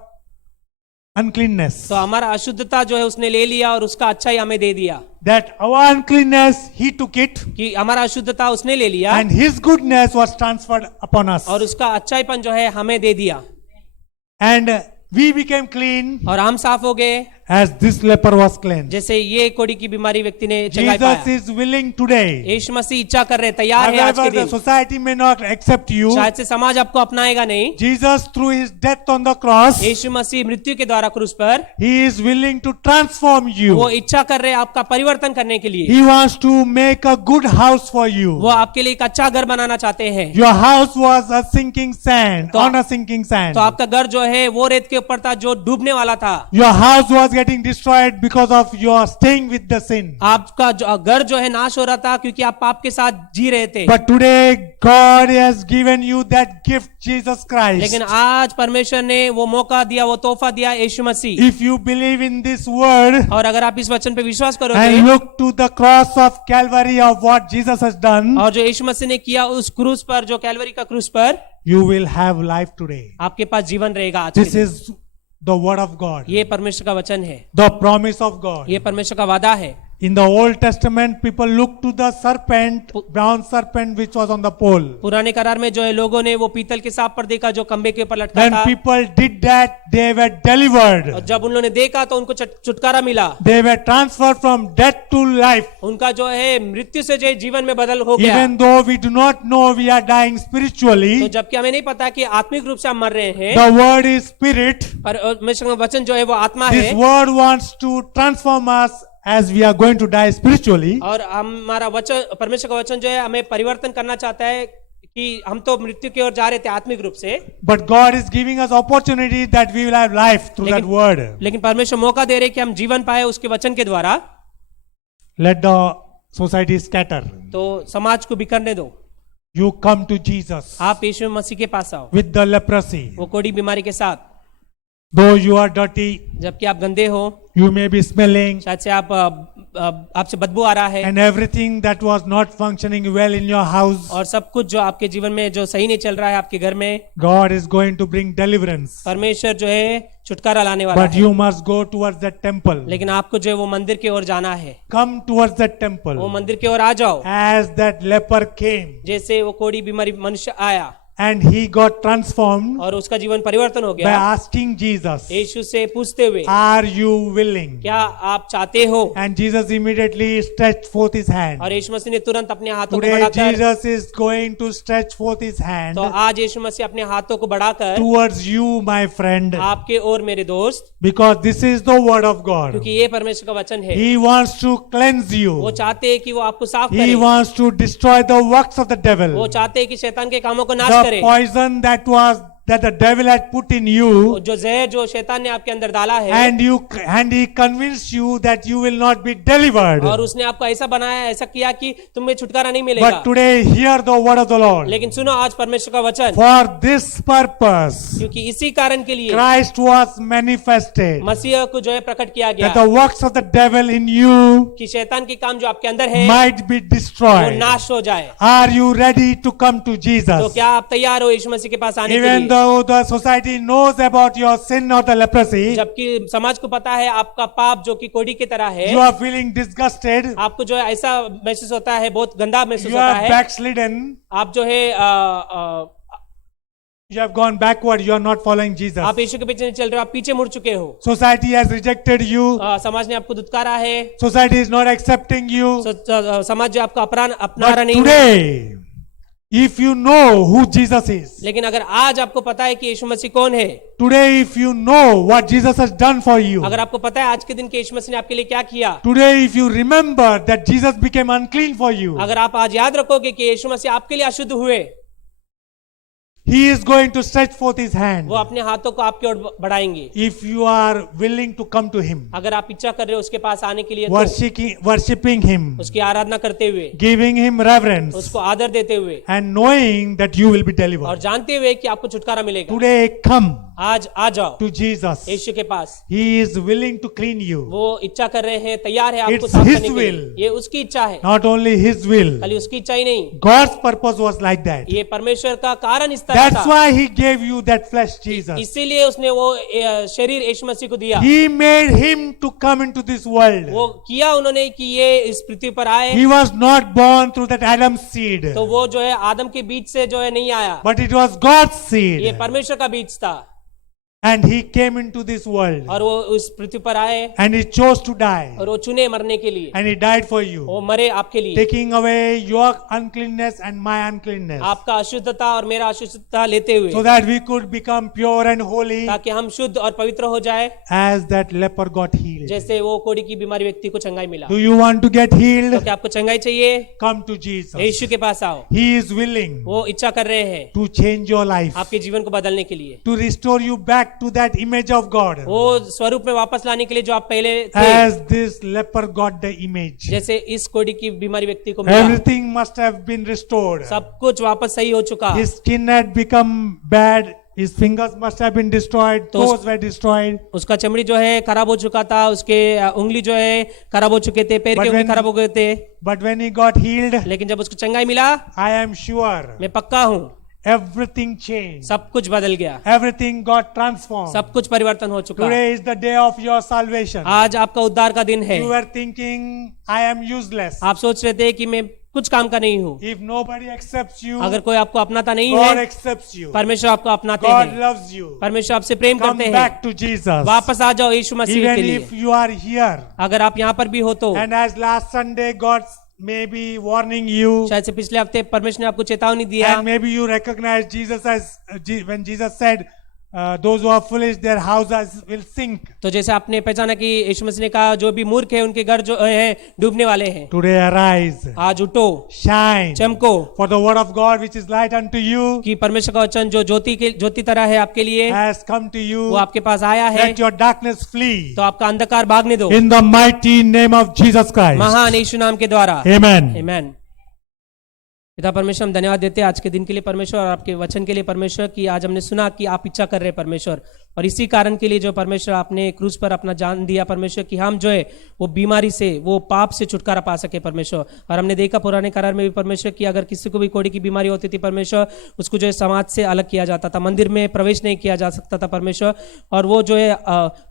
uncleanness. तो हमारा अशुद्धता जो है उसने ले लिया और उसका अच्छा ही हमें दे दिया, That our uncleanness, He took it, कि हमारा अशुद्धता उसने ले लिया and His goodness was transferred upon us. और उसका अच्छाईपन जो है हमें दे दिया, And we became clean और हम साफ हो गए, as this leper was cleansed. जैसे ये कोढ़ी की बीमारी व्यक्ति ने चंगाई Jesus पाया। is willing today. यीशु मसीह इच्छा कर रहे, तैयार है आज के However, the दिन। society may not accept you. शायद से समाज आपको अपनाएगा नहीं। Jesus, through His death on the cross, यीशु मसीह मृत्यु के द्वारा क्रूस पर, He is willing to transform वो you. इच्छा कर रहे आपका परिवर्तन करने के लिए। He wants to make a good house for you. वो आपके लिए एक अच्छा घर बनाना चाहते हैं। Your house was a sinking sand, तो- on a sinking sand. तो आपका घर जो है वो रेत के ऊपर था जो डूबने वाला था। Your house was getting destroyed because of your staying with the sin. आपका घर जो है नाश हो रहा था क्योंकि आप पाप के साथ जी रहे थे। But today God has given you that gift, Jesus Christ. लेकिन आज परमेश्वर ने वो मौका दिया, वो तोहफा दिया, यीशु मसीह। If you believe in this word और अगर आप इस वचन पे विश्वास करोगे and look to the cross of Calvary of what Jesus has done, और जो यीशु मसीह ने किया उस क्रूस पर, जो कैलवरी का क्रूस पर, you will have life today. आपके पास जीवन रहेगा आज के This दिन। is the word of God, ये परमेश्वर का वचन है, the promise of God. ये परमेश्वर का वादा है। In the Old Testament, people looked to the serpent, brown serpent which was on the pole. पुराने करार में जो है लोगों ने वो पीतल के सांप पर देखा जो खंबे के ऊपर लटका When था, people did that, they were और delivered. जब उन्होंने देखा तो उनको छुटकारा मिला। They were transferred from death to life. उनका जो है मृत्यु से जो है जीवन में बदल हो गया। Even though we do not know we are dying तो spiritually, जबकि हमें नहीं पता कि आत्मिक रूप से हम मर रहे हैं, the word is spirit. पर परमेश्वर का वचन जो है वो आत्मा This है, word wants to transform us as we are going to die spiritually. और हमारा वचन, परमेश्वर का वचन जो है हमें परिवर्तन करना चाहता है कि हम तो मृत्यु की ओर जा रहे थे आत्मिक रूप से, But God is giving us opportunity that we will have life through that word. लेकिन परमेश्वर मौका दे रहे कि हम जीवन पाए उसके वचन के द्वारा। Let the society scatter. तो समाज को बिखरने दो, You come to Jesus आप यीशु मसीह के पास आओ, with the leprosy. वो कोढ़ी बीमारी के साथ। Though you are dirty, जबकि आप गंदे हो, you may be smelling, शायद से आपसे बदबू आ रहा है, and everything that was not functioning well in your house, और सब कुछ जो आपके जीवन में जो सही नहीं चल रहा है आपके घर में, God is going to bring deliverance. परमेश्वर जो है छुटकारा लाने वाला But है। you must go towards that temple. लेकिन आपको जो है वो मंदिर की ओर जाना है, Come towards that वो temple. मंदिर की ओर आ जाओ। As that leper came जैसे वो कोढ़ी बीमारी मनुष्य आया and he got transformed और उसका जीवन परिवर्तन हो by गया, asking Jesus, यीशु से पूछते हुए, Are you willing? क्या आप चाहते हो? And Jesus immediately stretched forth his hand. और यीशु मसीह ने तुरंत अपने हाथों को Today बढ़ाकर, Jesus is going to stretch forth his hand तो आज यीशु मसीह अपने हाथों को बढ़ाकर towards you, my friend, आपके और मेरे दोस्त, because this is the word of God. क्योंकि ये परमेश्वर का वचन है, He wants to cleanse वो you. चाहते हैं कि वो आपको साफ He करे, wants to destroy the works of the वो devil. चाहते हैं कि शैतान के कामों को नाश The करे। poison that the devil had put in you, जो जहर जो शैतान ने आपके अंदर डाला है, and he convinced you that you will not be delivered. और उसने आपको ऐसा बनाया, ऐसा किया कि तुम्हें छुटकारा नहीं मिलेगा। But today hear the word of the Lord. लेकिन सुनो आज परमेश्वर का वचन, For this purpose क्योंकि इसी कारण के लिए Christ was manifested, मसीह को जो है प्रकट किया that गया the works of the devil in you कि शैतान के काम जो आपके अंदर है might be वो destroyed. नाश हो जाए। Are you ready to come to तो Jesus? क्या आप तैयार हो यीशु मसीह के पास आने के Even लिए? though the society knows about your sin or the leprosy, जबकि समाज को पता है आपका पाप जो कि कोढ़ी की तरह है, you are feeling disgusted, आपको जो है ऐसा महसूस होता है, बहुत गंदा महसूस you होता are है, backslidden, आप जो है you have gone backward, you are not following Jesus. आप यीशु के पीछे नहीं चल रहे हो, आप पीछे मुड़ चुके हो। Society has rejected you, समाज ने आपको दुत्कारा है, society is not accepting you. समाज जो आपको अपना But रहा नहीं है। today, if you know who Jesus is, लेकिन अगर आज आपको पता है कि यीशु मसीह कौन है, today if you know what Jesus has done for you, अगर आपको पता है आज के दिन के यीशु मसीह ने आपके लिए क्या किया, today if you remember that Jesus became unclean for you, अगर आप आज याद रखोगे कि यीशु मसीह आपके लिए अशुद्ध हुए, He is going to stretch forth His hand. वो अपने हाथों को आपकी ओर बढ़ाएंगे। If you are willing to come to Him, अगर आप इच्छा कर रहे हो उसके पास आने के लिए, तो worshipping Him, उसकी आराधना करते हुए, giving Him reverence, उसको आदर देते हुए, and knowing that you will be और delivered. जानते हुए कि आपको छुटकारा मिलेगा, Today come आज आ जाओ to Jesus. यीशु के पास। He is willing to clean you. वो इच्छा कर रहे हैं, तैयार है आपको It's साफ His करने के लिए। will. ये उसकी इच्छा है, Not only His will. खाली उसकी इच्छा ही नहीं, God's purpose was like that. ये परमेश्वर का कारण इस तरह That's था। why He gave you that flesh, Jesus. इसीलिए उसने वो शरीर यीशु मसीह को दिया। He made Him to come into this world. वो किया उन्होंने कि ये इस पृथ्वी पर आए, He was not born through that Adam's seed, तो वो जो है आदम के बीच से जो है नहीं आया, but it was God's ये seed. परमेश्वर का बीज था, And He came into this world. और वो उस पृथ्वी पर आए And He chose to die. और वो चुने मरने के लिए, And He died for वो you, मरे आपके लिए, taking away your uncleanness and my uncleanness, आपका अशुद्धता और मेरा अशुद्धता लेते हुए, so that we could become pure and holy, ताकि हम शुद्ध और पवित्र हो जाए, as that leper got healed. जैसे वो कोढ़ी की बीमारी व्यक्ति को चंगाई मिला। Do you want to get तो healed? क्या आपको चंगाई चाहिए? Come to Jesus. यीशु के पास आओ, He is willing वो इच्छा कर रहे हैं to change your life, आपके जीवन को बदलने के लिए, to restore you back back to that image of God. वो स्वरूप में वापस लाने के लिए जो आप पहले थे, As this leper got the image. जैसे इस कोढ़ी की बीमारी व्यक्ति को मिला, Everything must have been restored. सब कुछ वापस सही हो चुका। His skin had become bad. His fingers must have been destroyed. तो Toes were destroyed. उसका चमड़ी जो है खराब हो चुका था, उसके उंगली जो है खराब हो चुके थे, पैर But के उंगली when- खराब हो गए थे। But when he got healed, लेकिन जब उसको चंगाई मिला, I am sure मैं पक्का हूँ everything changed. सब कुछ बदल गया, Everything got transformed. सब कुछ परिवर्तन हो चुका। Today is the day of your salvation. आज आपका उद्धार का दिन है। You were thinking, I am useless. आप सोच रहे थे कि मैं कुछ काम का नहीं हूँ। If nobody accepts you, अगर कोई आपको अपनाता नहीं God है, accepts you. परमेश्वर आपको अपनाते God हैं, loves you. परमेश्वर आपसे प्रेम Come करते हैं। back to Jesus. वापस आ जाओ यीशु मसीह Even के लिए। if you are here, अगर आप यहाँ पर भी हो तो and as last Sunday God may be warning you, शायद से पिछले हफ्ते परमेश्वर ने आपको चेतावनी दिया, and maybe you recognize Jesus as when Jesus said, those who are foolish, their houses will sink. तो जैसे आपने पहचाना कि यीशु मसीह ने कहा जो भी मूर्ख है उनके घर जो है डूबने वाले हैं। Today arise, आज उठो, shine, चमको, for the word of God which is light unto you कि परमेश्वर का वचन जो ज्योति तरह है आपके लिए, has come to you. वो आपके पास आया है। Let your darkness flee तो आपका अंधकार भागने दो, in the mighty name of Jesus Christ. महान यीशु नाम के द्वारा। Amen. आमेन। पिता परमेश्वर, हम धन्यवाद देते हैं आज के दिन के लिए परमेश्वर, और आपके वचन के लिए परमेश्वर, कि आज हमने सुना कि आप इच्छा कर रहे हैं परमेश्वर, और इसी कारण के लिए जो परमेश्वर आपने क्रूस पर अपना जान दिया परमेश्वर, कि हम जो है वो बीमारी से, वो पाप से छुटकारा पा सके परमेश्वर। और हमने देखा पुराने करार में भी परमेश्वर कि अगर किसी को भी कोढ़ी की बीमारी होती थी परमेश्वर, उसको जो है समाज से अलग किया जाता था, मंदिर में प्रवेश नहीं किया जा सकता था परमेश्वर, और वो जो है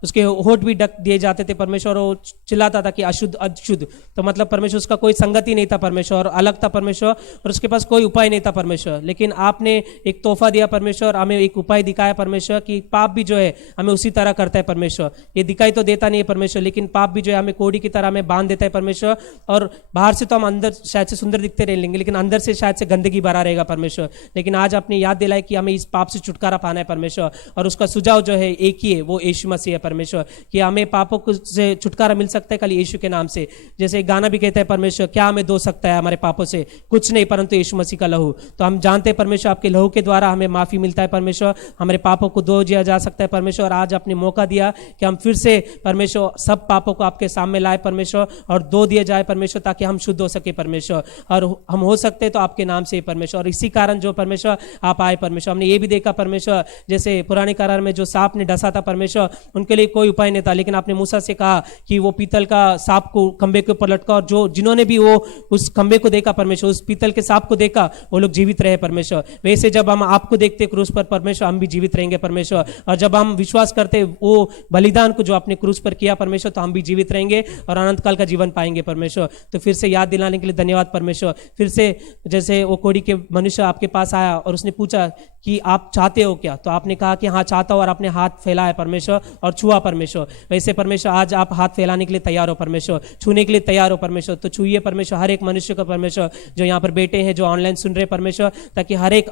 उसके होठ भी ढक दिए जाते थे परमेश्वर, और वो चिल्लाता था कि अशुद्ध अशुद्ध। तो मतलब परमेश्वर उसका कोई संगति नहीं था परमेश्वर, और अलग था परमेश्वर, और उसके पास कोई उपाय नहीं था परमेश्वर। लेकिन आपने एक तोहफा दिया परमेश्वर, हमें एक उपाय दिखाया परमेश्वर, कि पाप भी जो है हमें उसी तरह करता है परमेश्वर। ये दिखाई तो देता नहीं है परमेश्वर, लेकिन पाप भी जो है हमें कोढ़ी की तरह हमें बांध देता है परमेश्वर, और बाहर से तो हम अंदर शायद से सुंदर दिखते रह लेंगे, लेकिन अंदर से शायद से गंदगी भरा रहेगा परमेश्वर। लेकिन आज आपने याद दिलाया कि हमें इस पाप से छुटकारा पाना है परमेश्वर, और उसका सुझाव जो है एक ही है, वो यीशु मसीह है परमेश्वर, कि हमें पापों से छुटकारा मिल सकता है खाली यीशु के नाम से। जैसे एक गाना भी कहता है परमेश्वर, क्या हमें धो सकता है हमारे पापों से? कुछ नहीं, परंतु यीशु मसीह का लहू। तो हम जानते हैं परमेश्वर, आपके लहू के द्वारा हमें माफी मिलता है परमेश्वर, हमारे पापों को धो दिया जा सकता है परमेश्वर। और आज आपने मौका दिया कि हम फिर से परमेश्वर सब पापों को आपके सामने लाए परमेश्वर, और धो दिए जाए परमेश्वर, ताकि हम शुद्ध हो सके परमेश्वर, और हम हो सकते तो आपके नाम से परमेश्वर। और इसी कारण जो परमेश्वर आप आए परमेश्वर। हमने ये भी देखा परमेश्वर, जैसे पुराने करार में जो सांप ने डसा था परमेश्वर, उनके लिए कोई उपाय नहीं था, लेकिन आपने मूसा से कहा कि वो पीतल का सांप को खंबे के ऊपर लटका, और जो जिन्होंने भी वो उस खंबे को देखा परमेश्वर, उस पीतल के सांप को देखा, वो लोग जीवित रहे परमेश्वर। वैसे जब हम आपको देखते क्रूस पर परमेश्वर, हम भी जीवित रहेंगे परमेश्वर। और जब हम विश्वास करते वो बलिदान को जो आपने क्रूस पर किया परमेश्वर, तो हम भी जीवित रहेंगे और अनंत काल का जीवन पाएंगे परमेश्वर। तो फिर से याद दिलाने के लिए धन्यवाद परमेश्वर। फिर से जैसे वो कोढ़ी के मनुष्य आपके पास आया और उसने पूछा कि आप चाहते हो क्या, तो आपने कहा कि हाँ चाहता हूं, और आपने हाथ फैलाया परमेश्वर और छुआ परमेश्वर। वैसे परमेश्वर आज आप हाथ फैलाने के लिए तैयार हो परमेश्वर, छूने के लिए तैयार हो परमेश्वर। तो छूइए परमेश्वर हर एक मनुष्य को परमेश्वर, जो यहाँ पर बैठे हैं, जो ऑनलाइन सुन रहे परमेश्वर, ताकि हर एक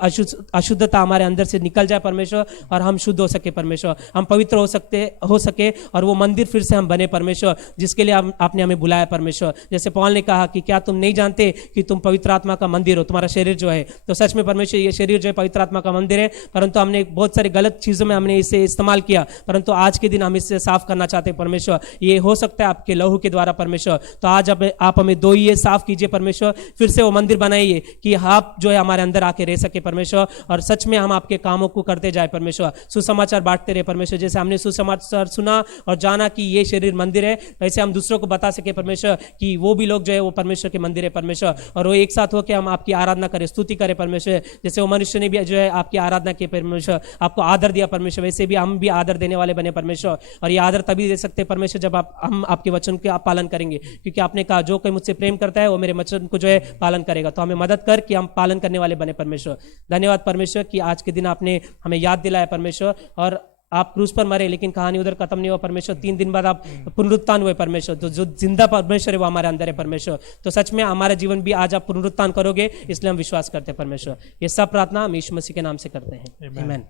अशुद्धता हमारे अंदर से निकल जाए परमेश्वर, और हम शुद्ध हो सके परमेश्वर, हम पवित्र हो सके, और वो मंदिर फिर से हम बने परमेश्वर, जिसके लिए आपने हमें बुलाया परमेश्वर। जैसे पौल ने कहा कि क्या तुम नहीं जानते कि तुम पवित्र आत्मा का मंदिर हो, तुम्हारा शरीर जो है। तो सच में परमेश्वर ये शरीर जो है पवित्र आत्मा का मंदिर है, परंतु हमने बहुत सारी गलत चीजों में हमने इसे इस्तेमाल किया, परंतु आज के दिन हम इससे साफ करना चाहते हैं परमेश्वर। ये हो सकता है आपके लहू के द्वारा परमेश्वर। तो आज आप हमें धोइए, साफ कीजिए परमेश्वर, फिर से वो मंदिर बनाइए कि आप जो है हमारे अंदर आके रह सके परमेश्वर, और सच में हम आपके कामों को करते जाए परमेश्वर। सुसमाचार बांटते रहे परमेश्वर, जैसे हमने सुसमाचार सुना और जाना कि ये शरीर मंदिर है, वैसे हम दूसरों को बता सके परमेश्वर कि वो भी लोग जो है वो परमेश्वर के मंदिर है परमेश्वर, और वो एक साथ होकर हम आपकी आराधना करें, स्तुति करें परमेश्वर। जैसे वो मनुष्य ने भी जो है आपकी आराधना की परमेश्वर, आपको आदर दिया परमेश्वर, वैसे भी हम भी आदर देने वाले बने परमेश्वर। और ये आदर तभी दे सकते हैं परमेश्वर जब हम आपके वचन के पालन करेंगे, क्योंकि आपने कहा जो कोई मुझसे प्रेम करता है वो मेरे वचन को जो है पालन करेगा। तो हमें मदद कर कि हम पालन करने वाले बने परमेश्वर। धन्यवाद परमेश्वर कि आज के दिन आपने हमें याद दिलाया परमेश्वर, और आप क्रूस पर मरे, लेकिन कहानी उधर खत्म नहीं हुआ परमेश्वर। 3 दिन बाद आप पुनरुत्थान हुए परमेश्वर। तो जो जिंदा परमेश्वर है वो हमारे अंदर है परमेश्वर। तो सच में हमारा जीवन भी आज आप पुनरुत्थान करोगे, इसलिए हम विश्वास करते हैं परमेश्वर। ये सब प्रार्थना हम यीशु मसीह के नाम से करते हैं, आमीन।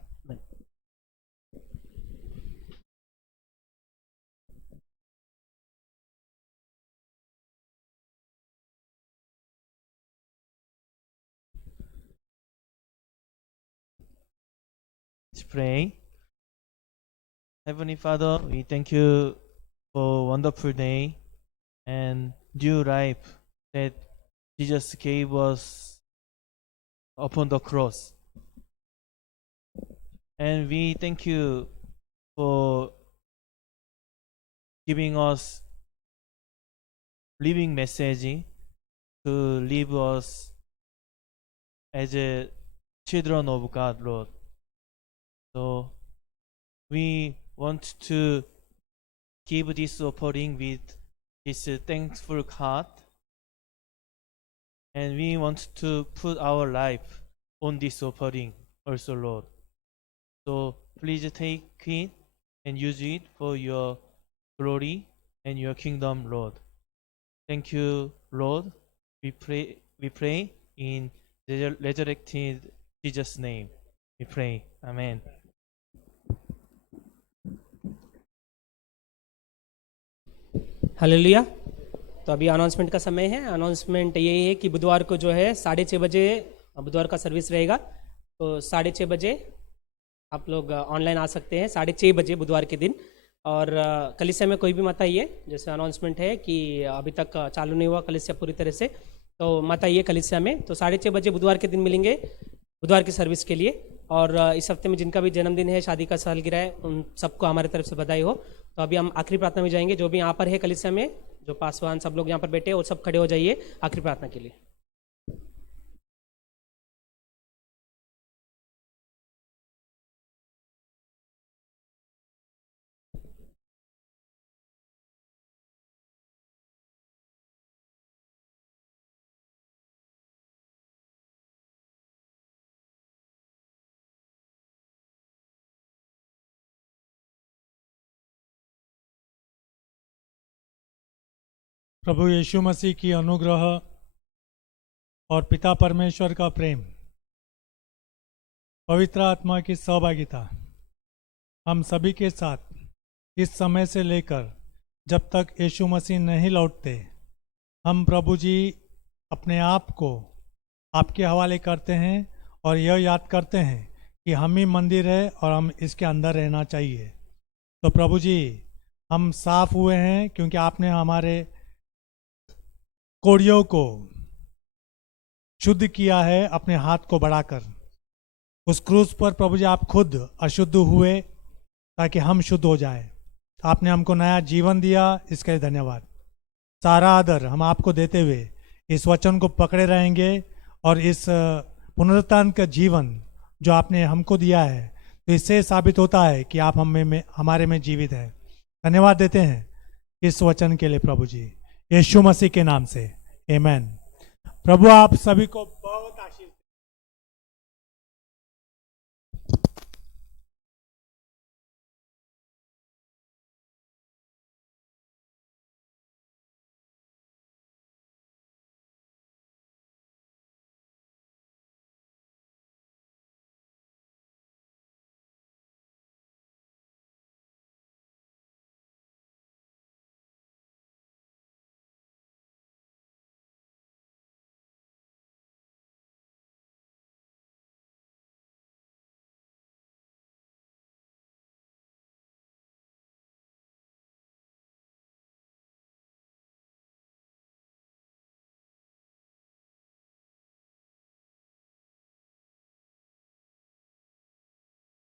Let's pray. Heavenly Father, we thank you for a wonderful day and new life that Jesus gave us upon the cross. And we thank you for giving us living message to live us as a children of God, Lord. So we want to give this offering with this thankful heart, and we want to put our life on this offering also, Lord. So please take it and use it for your glory and your kingdom, Lord. Thank you, Lord. We pray in the resurrected Jesus' name. We pray. Amen. Hallelujah. तो अभी announcement का समय है। Announcement यही है कि बुधवार को जो है 6:30 बजे बुधवार का सर्विस रहेगा। तो 6:30 बजे आप लोग ऑनलाइन आ सकते हैं, 6:30 बजे बुधवार के दिन। और कलीसिया में कोई भी मत आइए, जैसे अनाउंसमेंट है कि अभी तक चालू नहीं हुआ कलीसिया पूरी तरह से, तो मत आइए कलीसिया में। तो 6:30 बजे बुधवार के दिन मिलेंगे बुधवार की सर्विस के लिए। और इस हफ्ते में जिनका भी जन्मदिन है, शादी का सालगिरह है, उन सबको हमारे तरफ से बधाई हो। तो अभी हम आखिरी प्रार्थना में जाएंगे। जो भी यहाँ पर है कलीसिया में, जो पासवान सब लोग यहाँ पर बैठे हैं, वो सब खड़े हो जाइए आखिरी प्रार्थना के लिए। प्रभु यीशु मसीह की अनुग्रह और पिता परमेश्वर का प्रेम, पवित्र आत्मा की सहभागिता हम सभी के साथ इस समय से लेकर जब तक यीशु मसीह नहीं लौटते, हम प्रभु जी अपने आप को आपके हवाले करते हैं और यह याद करते हैं कि हम ही मंदिर है और हम इसके अंदर रहना चाहिए। तो प्रभु जी, हम साफ हुए हैं क्योंकि आपने हमारे कोड़ियों को शुद्ध किया है अपने हाथ को बढ़ाकर। उस क्रूस पर प्रभु जी आप खुद अशुद्ध हुए ताकि हम शुद्ध हो जाएं। आपने हमको नया जीवन दिया, इसके लिए धन्यवाद। सारा आदर हम आपको देते हुए इस वचन को पकड़े रहेंगे और इस पुनरुत्थान का जीवन जो आपने हमको दिया है, तो इससे साबित होता है कि आप हमारे में जीवित है। धन्यवाद देते हैं इस वचन के लिए प्रभु जी, यीशु मसीह के नाम से, आमेन। प्रभु आप सभी को बहुत